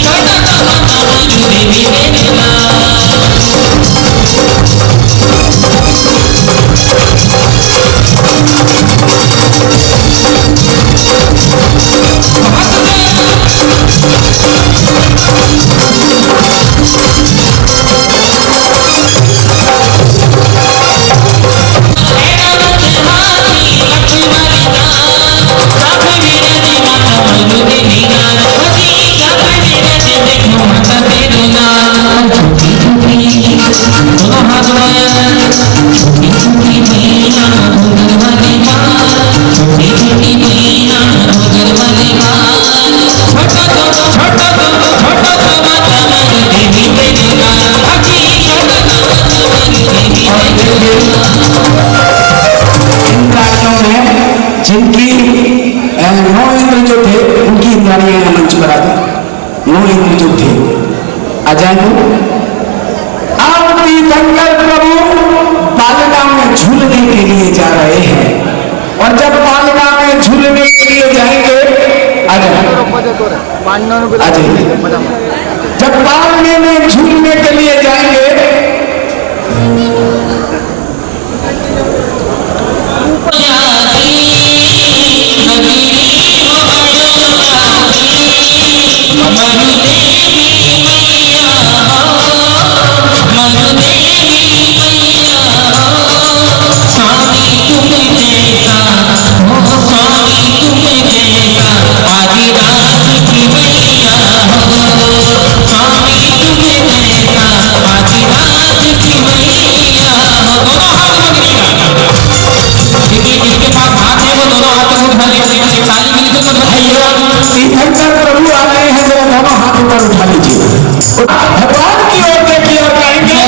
छोटा छोटा देवी देवी लाल। जिनकी 9 इंद्र जो थे उनकी इंद्राणियां मंच पर आ गई। 9 इंद्र जो थे आ जाए। आरती शंकर प्रभु बालगांव में झूल रही आ जाइए। जब पालने में झूलने के लिए जाएंगे तीर्थंकर प्रभु आ रहे हैं, जरा दोनों हाथ ऊपर उठा लीजिए, भगवान की ओर देखिए और कहेंगे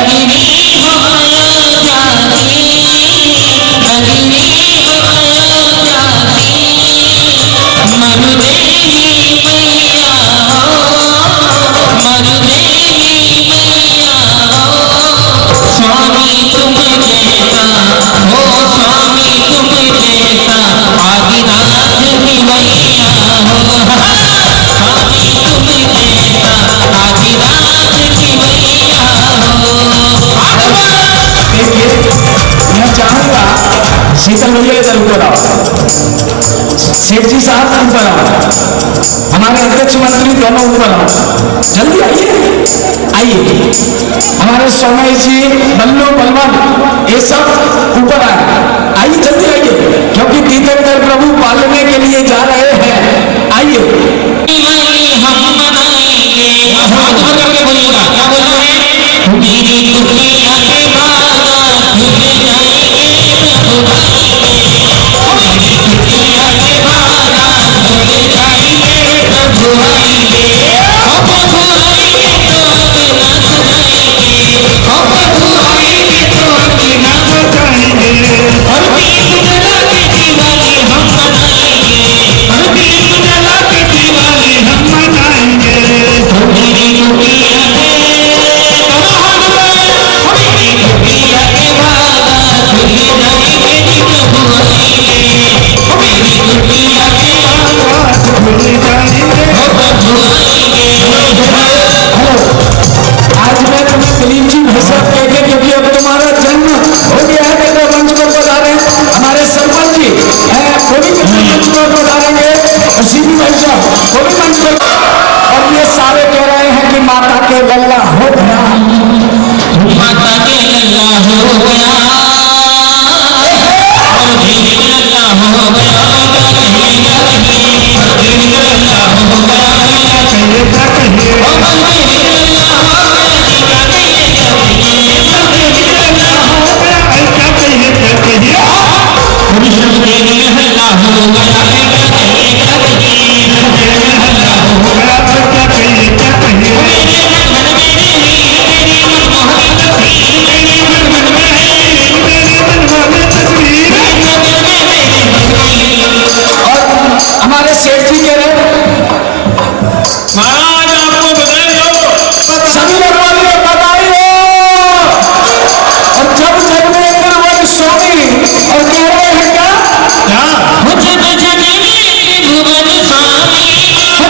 शीतल भैया इधर ऊपर आओ, सेठ जी साहब ऊपर आओ, हमारे अध्यक्ष मंत्री दोनों ऊपर आओ, जल्दी आइए आइए। हमारे सोमेश जी, बल्लू, बलवन, ये सब ऊपर आए, आइए जल्दी आइए, क्योंकि तीर्थंकर प्रभु पालने के लिए जा रहे हैं। आइए करके बोलिएगा, क्या बोल रहे हैं? मेरी कुटिया के बागा झूले जाएंगे प्रभु और ये सारे कह रहे हैं कि माता के लल्ला हो गया, माता के लल्ला हो गया, और भी लल्ला हो गया, लल्ला हो हमारे सेठ जी कह रहे महाराज आपको बधाई हो, सभी लोग वाले बधाई हो। और जब जब में अंदर वो सोनी और कह रहे हैं क्या मुझे तो जगने के भुवन स्वामी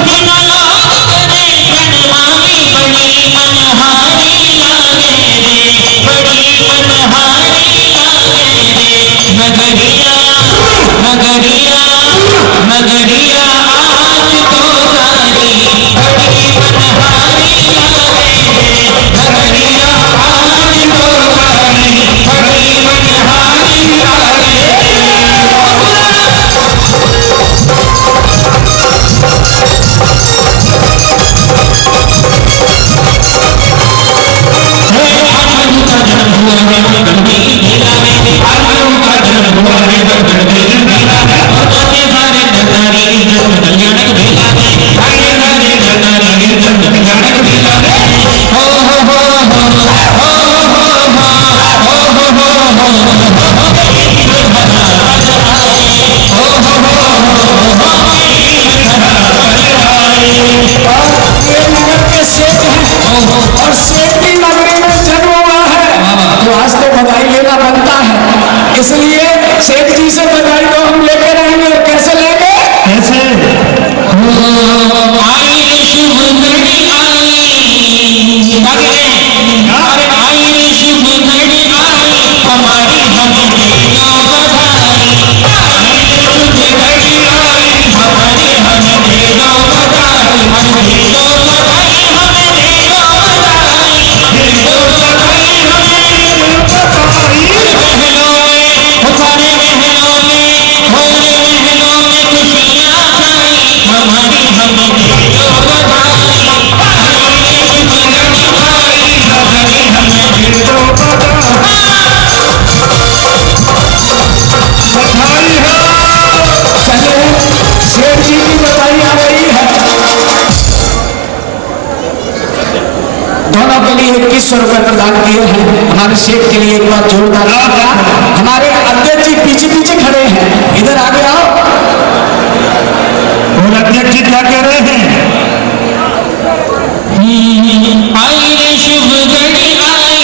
बिना लोग करे प्रणमामी, बड़ी मनहारी लागे रे, बड़ी मनहारी लागे रे, नगरिया नगरिया नगरिया आज तो सारी बड़ी मनहारी लागे रे, नगरिया आज तो सारी बड़ी मनहारी लागे और सेठी नगरी में जन्म हुआ है तो आज तो बधाई लेना बनता है, इसलिए सेठ जी से बधाई तो हम लेके रहेंगे। और कैसे लेंगे? कैसे? प्रदान किए हैं। हमारे शेख के लिए एक बार जोरदार तालियां। हमारे अध्यक्ष जी पीछे पीछे खड़े हैं, इधर आगे आओ। और अध्यक्ष जी क्या कह रहे हैं? आई रे शुभ घड़ी आई,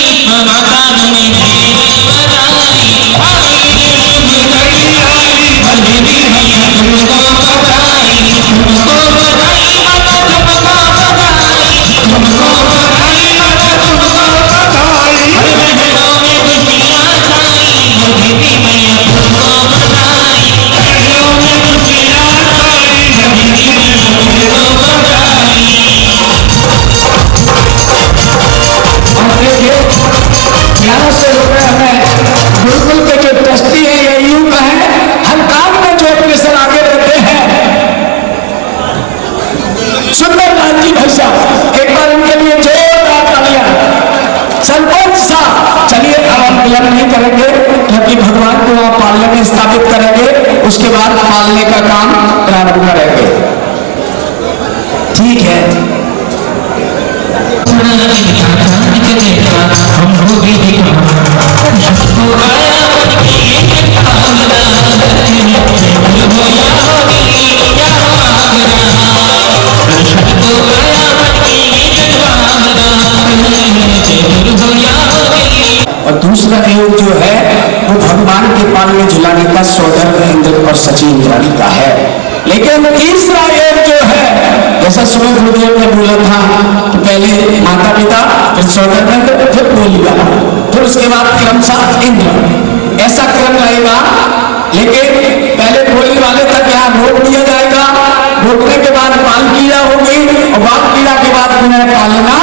माता में ढेर बधाई। आई रे शुभ घड़ी आई, बजरी मैया तुमको बधाई। तुमको बधाई माता, तुमको बधाई। तुमको बधाई माता, तुमको बधाई। हर महलों में खुशियाँ छाई, बजरी मैया तुमको बधाई। महलों में खुशियाँ छाई, बजरी मैया तुमको बधाई। और देखिए 1100 रुपए हमें गुरुकुल के जो ट्रस्टी है ये यूं कहें, हर काम में जो अपने सर आगे रहते हैं, सुंदरलाल जी भाई साहब, एक बार उनके लिए जोरदार तालियां। सरपंच साहब, चलिए अब हम विलंब नहीं करेंगे क्योंकि भगवान को आप पालने में स्थापित करेंगे, उसके बाद पालने का काम प्रारंभ करेंगे। ठीक है, और दूसरा योग जो है वो भगवान के पालने झुलाने का सौदर इंद्र और सची इंद्राणी का है। लेकिन तीसरा योग जो है, जैसा सुमित गुरुदेव ने बोला था कि पहले माता पिता, फिर सौदर इंद्र, फिर बोली वाला, फिर उसके बाद क्रमशः इंद्र, ऐसा क्रम रहेगा। लेकिन पहले बोली वाले तक यहाँ रोक दिया जाएगा, रोकने के बाद बाल कीड़ा होगी और बाल कीड़ा के बाद पुनः पालना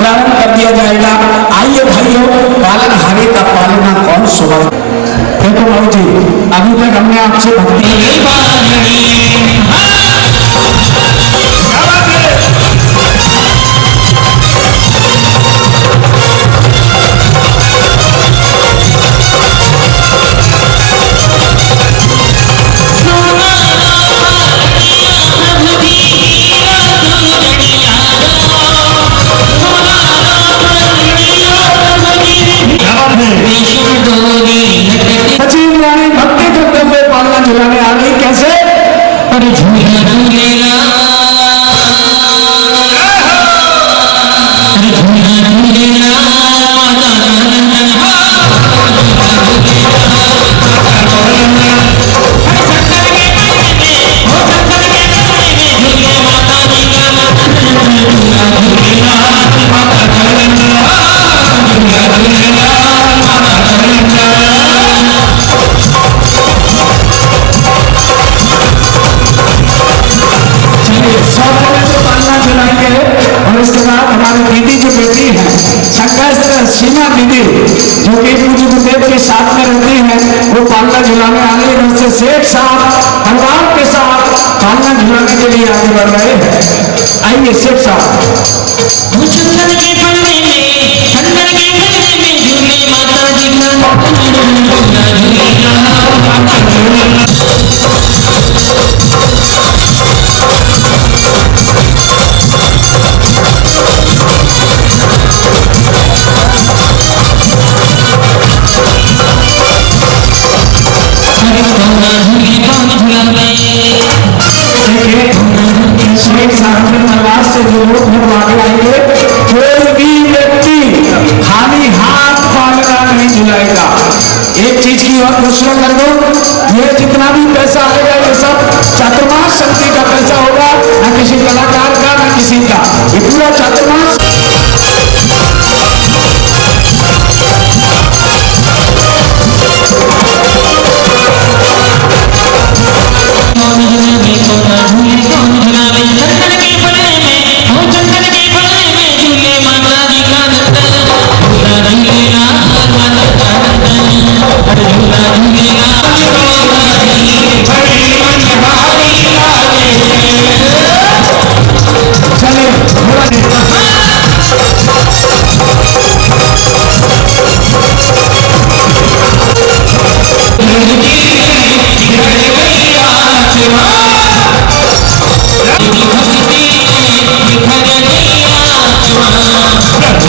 प्रारंभ कर दिया जाएगा। आइए भाइयों, पालनहारे का पालना कौन सुबह। देखो भाई जी, अभी तक हमने आपसे भक्ति सची इंद्राणी भक्ति करते हुए पालना झुलाने आ गई। कैसे? अरे झूला झूलेला, अरे झूला झूलेला माता नंदन हा। शंकर के पल्ले में, हो शंकर के पल्ले में झूले माता जी का नंदन। झूला झूलेला माता नंदन हा, झूला झूलेला माता नंदन। सौदर में तो पालना झुलाएंगे और इसके बाद हमारी दीदी जो बेटी है शंकर सीमा दीदी, जो कि पूज्य गुरुदेव के साथ में रहती है, वो पालना झुलाने आ रही है। उससे सेठ साहब भगवान के साथ पालना झुलाने के लिए आगे बढ़ रहे हैं। आइए सेठ साहब। चंदन के पल्ले में, चंदन के पल्ले में झूले माता जी का झूला झूलेला माता झूलेला। अरे कौन झूले कौन झूलावे। शेख साहब के परिवार से जो लोग हैं वो आगे आएंगे। कोई भी व्यक्ति खाली हाथ पालना नहीं झुलाएगा। एक चीज की और घोषणा कर दो, ये जितना भी पैसा आएगा ये सब चातुर्मास शक्ति का पैसा होगा, न किसी कलाकार का न किसी का। ये पूरा चातुर्मास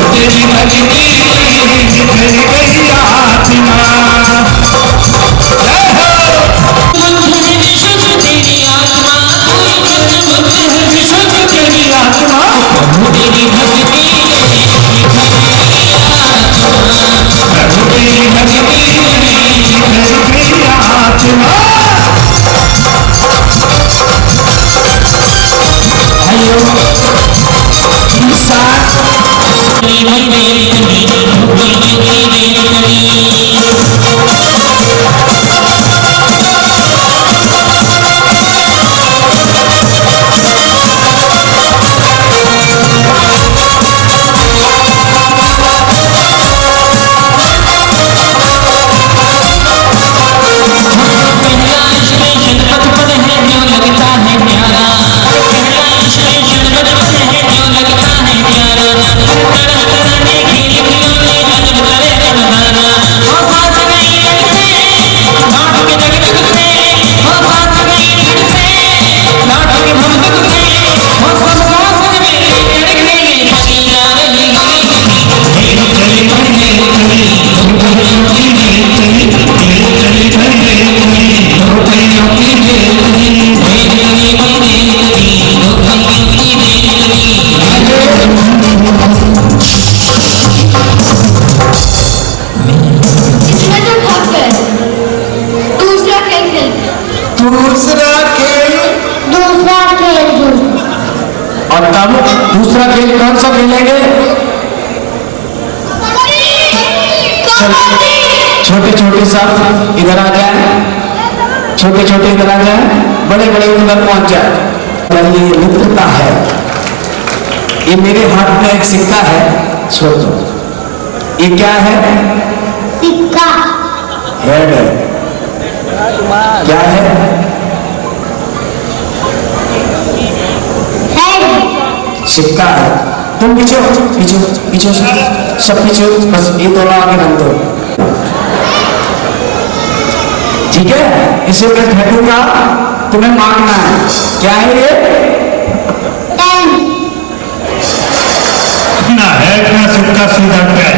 तेरी भक्ति दूसरा खेल और तब दूसरा खेल कौन सा खेलेंगे? छोटे छोटे सब इधर आ जाए, छोटे छोटे इधर आ जाए, बड़े बड़े उधर पहुंच जाए। ये मित्रता है। ये मेरे हाथ में एक सिक्का है, छोड़ दो। ये क्या है? सिक्का हेड है। क्या है? सिक्का है। तुम पीछे पीछे पीछे सब पीछे, बस ये दोनों आगे रख दो, ठीक है? इसे मैं फेंकूंगा, तुम्हें मांगना है। क्या है ये? ना हेड ना सिक्का, सीधा पैर।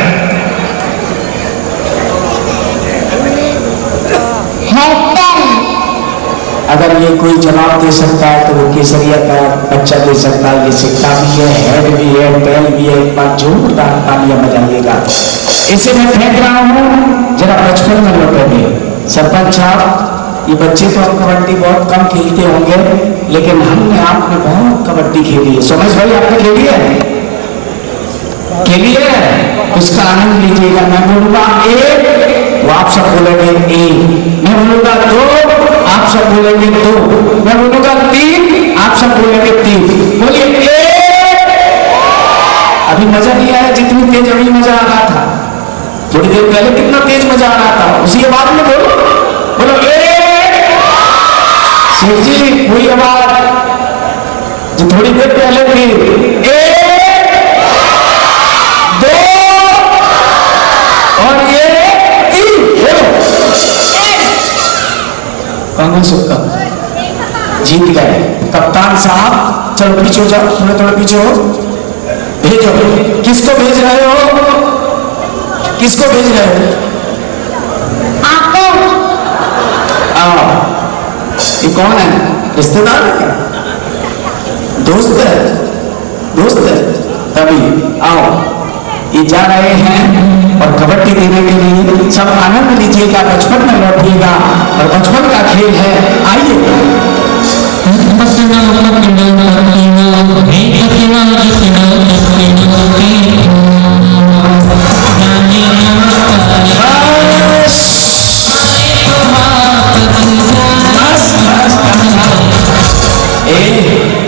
अगर ये कोई जवाब दे सकता है तो वो केसरिया का बच्चा दे सकता है। ये सिक्का भी है, हेड भी है, पैर भी है। एक बार जोरदार तालियां बजाइएगा। इसे मैं फेंक रहा हूँ, जरा बचपन में लौटेंगे। सरपंच साहब, ये बच्चे तो अब कबड्डी बहुत कम खेलते होंगे, लेकिन हमने आपने बहुत कबड्डी खेली है। सोमेश भाई, आपने खेली है? खेली है? उसका आनंद लीजिएगा। मैं बोलूंगा एक, वो आप सब बोलेंगे एक। मैं बोलूंगा दो, आप सब बोलेंगे दो। मैं बोलूंगा तीन, आप सब बोलेंगे तीन। बोलिए एक। अभी मजा नहीं आया जितनी तेज अभी मजा आ रहा था। थोड़ी देर पहले कितना तेज मजा आ रहा था, उसी आवाज में बोलो। बोलो एक। शिव जी, वही आवाज जो थोड़ी देर पहले थी। एक, दो और ये तीन। बोलो। कांग्रेस का जीत गए। कप्तान साहब, चलो पीछे हो जाओ, थोड़े थोड़े पीछे हो। भेजो। किसको भेज रहे हो? किसको भेज रहे हो? आपको। आओ। ये कौन है? रिश्तेदार है क्या? दोस्त है? दोस्त है? तभी आओ। ये जा रहे हैं और कबड्डी देने के लिए। सब आनंद लीजिएगा, बचपन में लौटिएगा और बचपन का खेल है। आइए।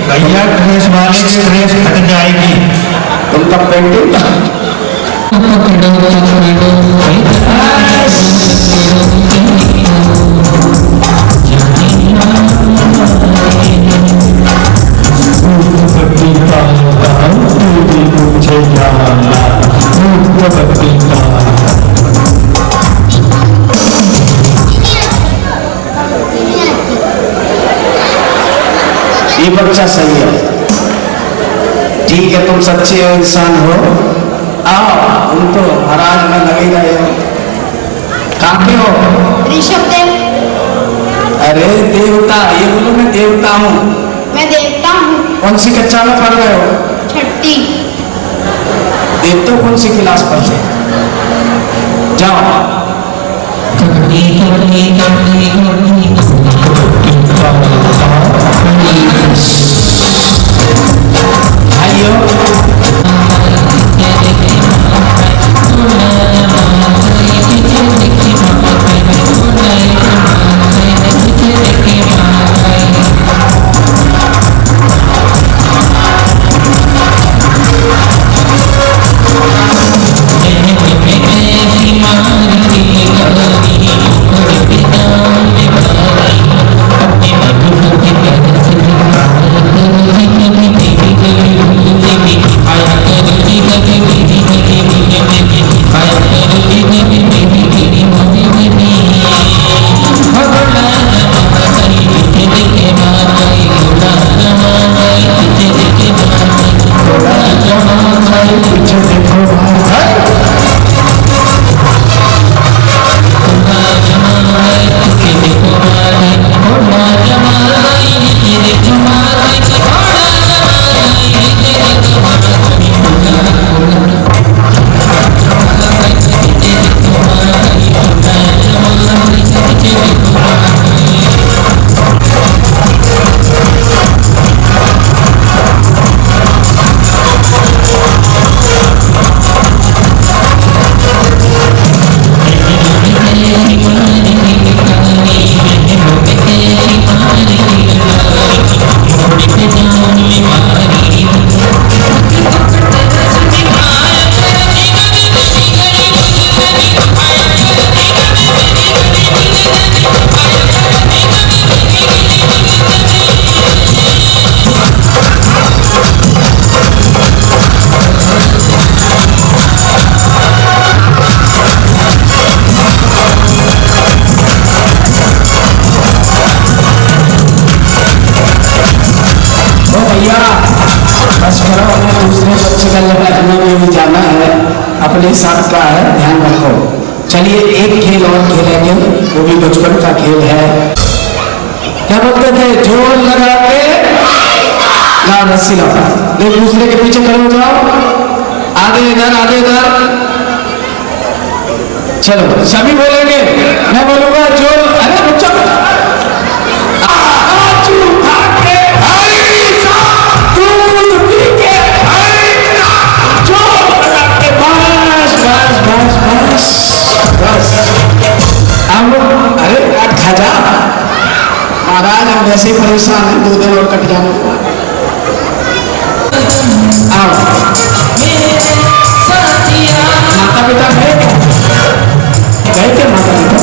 भैया, ड्रेस वाले की ड्रेस फट जाएगी। तुमका पेंटिंग ये बच्चा सही है, ठीक है? तुम सच्चे हो, इंसान हो। आओ, तुम तो महाराज में लगे गए हो। कहाँ के हो? ऋषभ देव। अरे देवता, ये बोलो मैं देवता हूँ। मैं देवता हूँ। कौन सी कक्षा में पढ़ रहे हो? छठी। देवता कौन सी क्लास पढ़ते? जाओ। भाइयों, अपने साथ का है, ध्यान रखो। चलिए एक खेल और खेलेंगे, वो भी बचपन का खेल है। क्या बोलते थे? जोर लगा के लाओ रस्सी लाओ, एक दूसरे के पीछे खड़े हो जाओ, आधे इधर आधे इधर। चलो सभी बोलेंगे, मैं बोलूंगा जोर। अरे बच्चों अरे काट खा जा महाराज, हम वैसे ही परेशान हैं, 2 दिन और कट जाना। आओ माता पिता गए क्या? माता पिता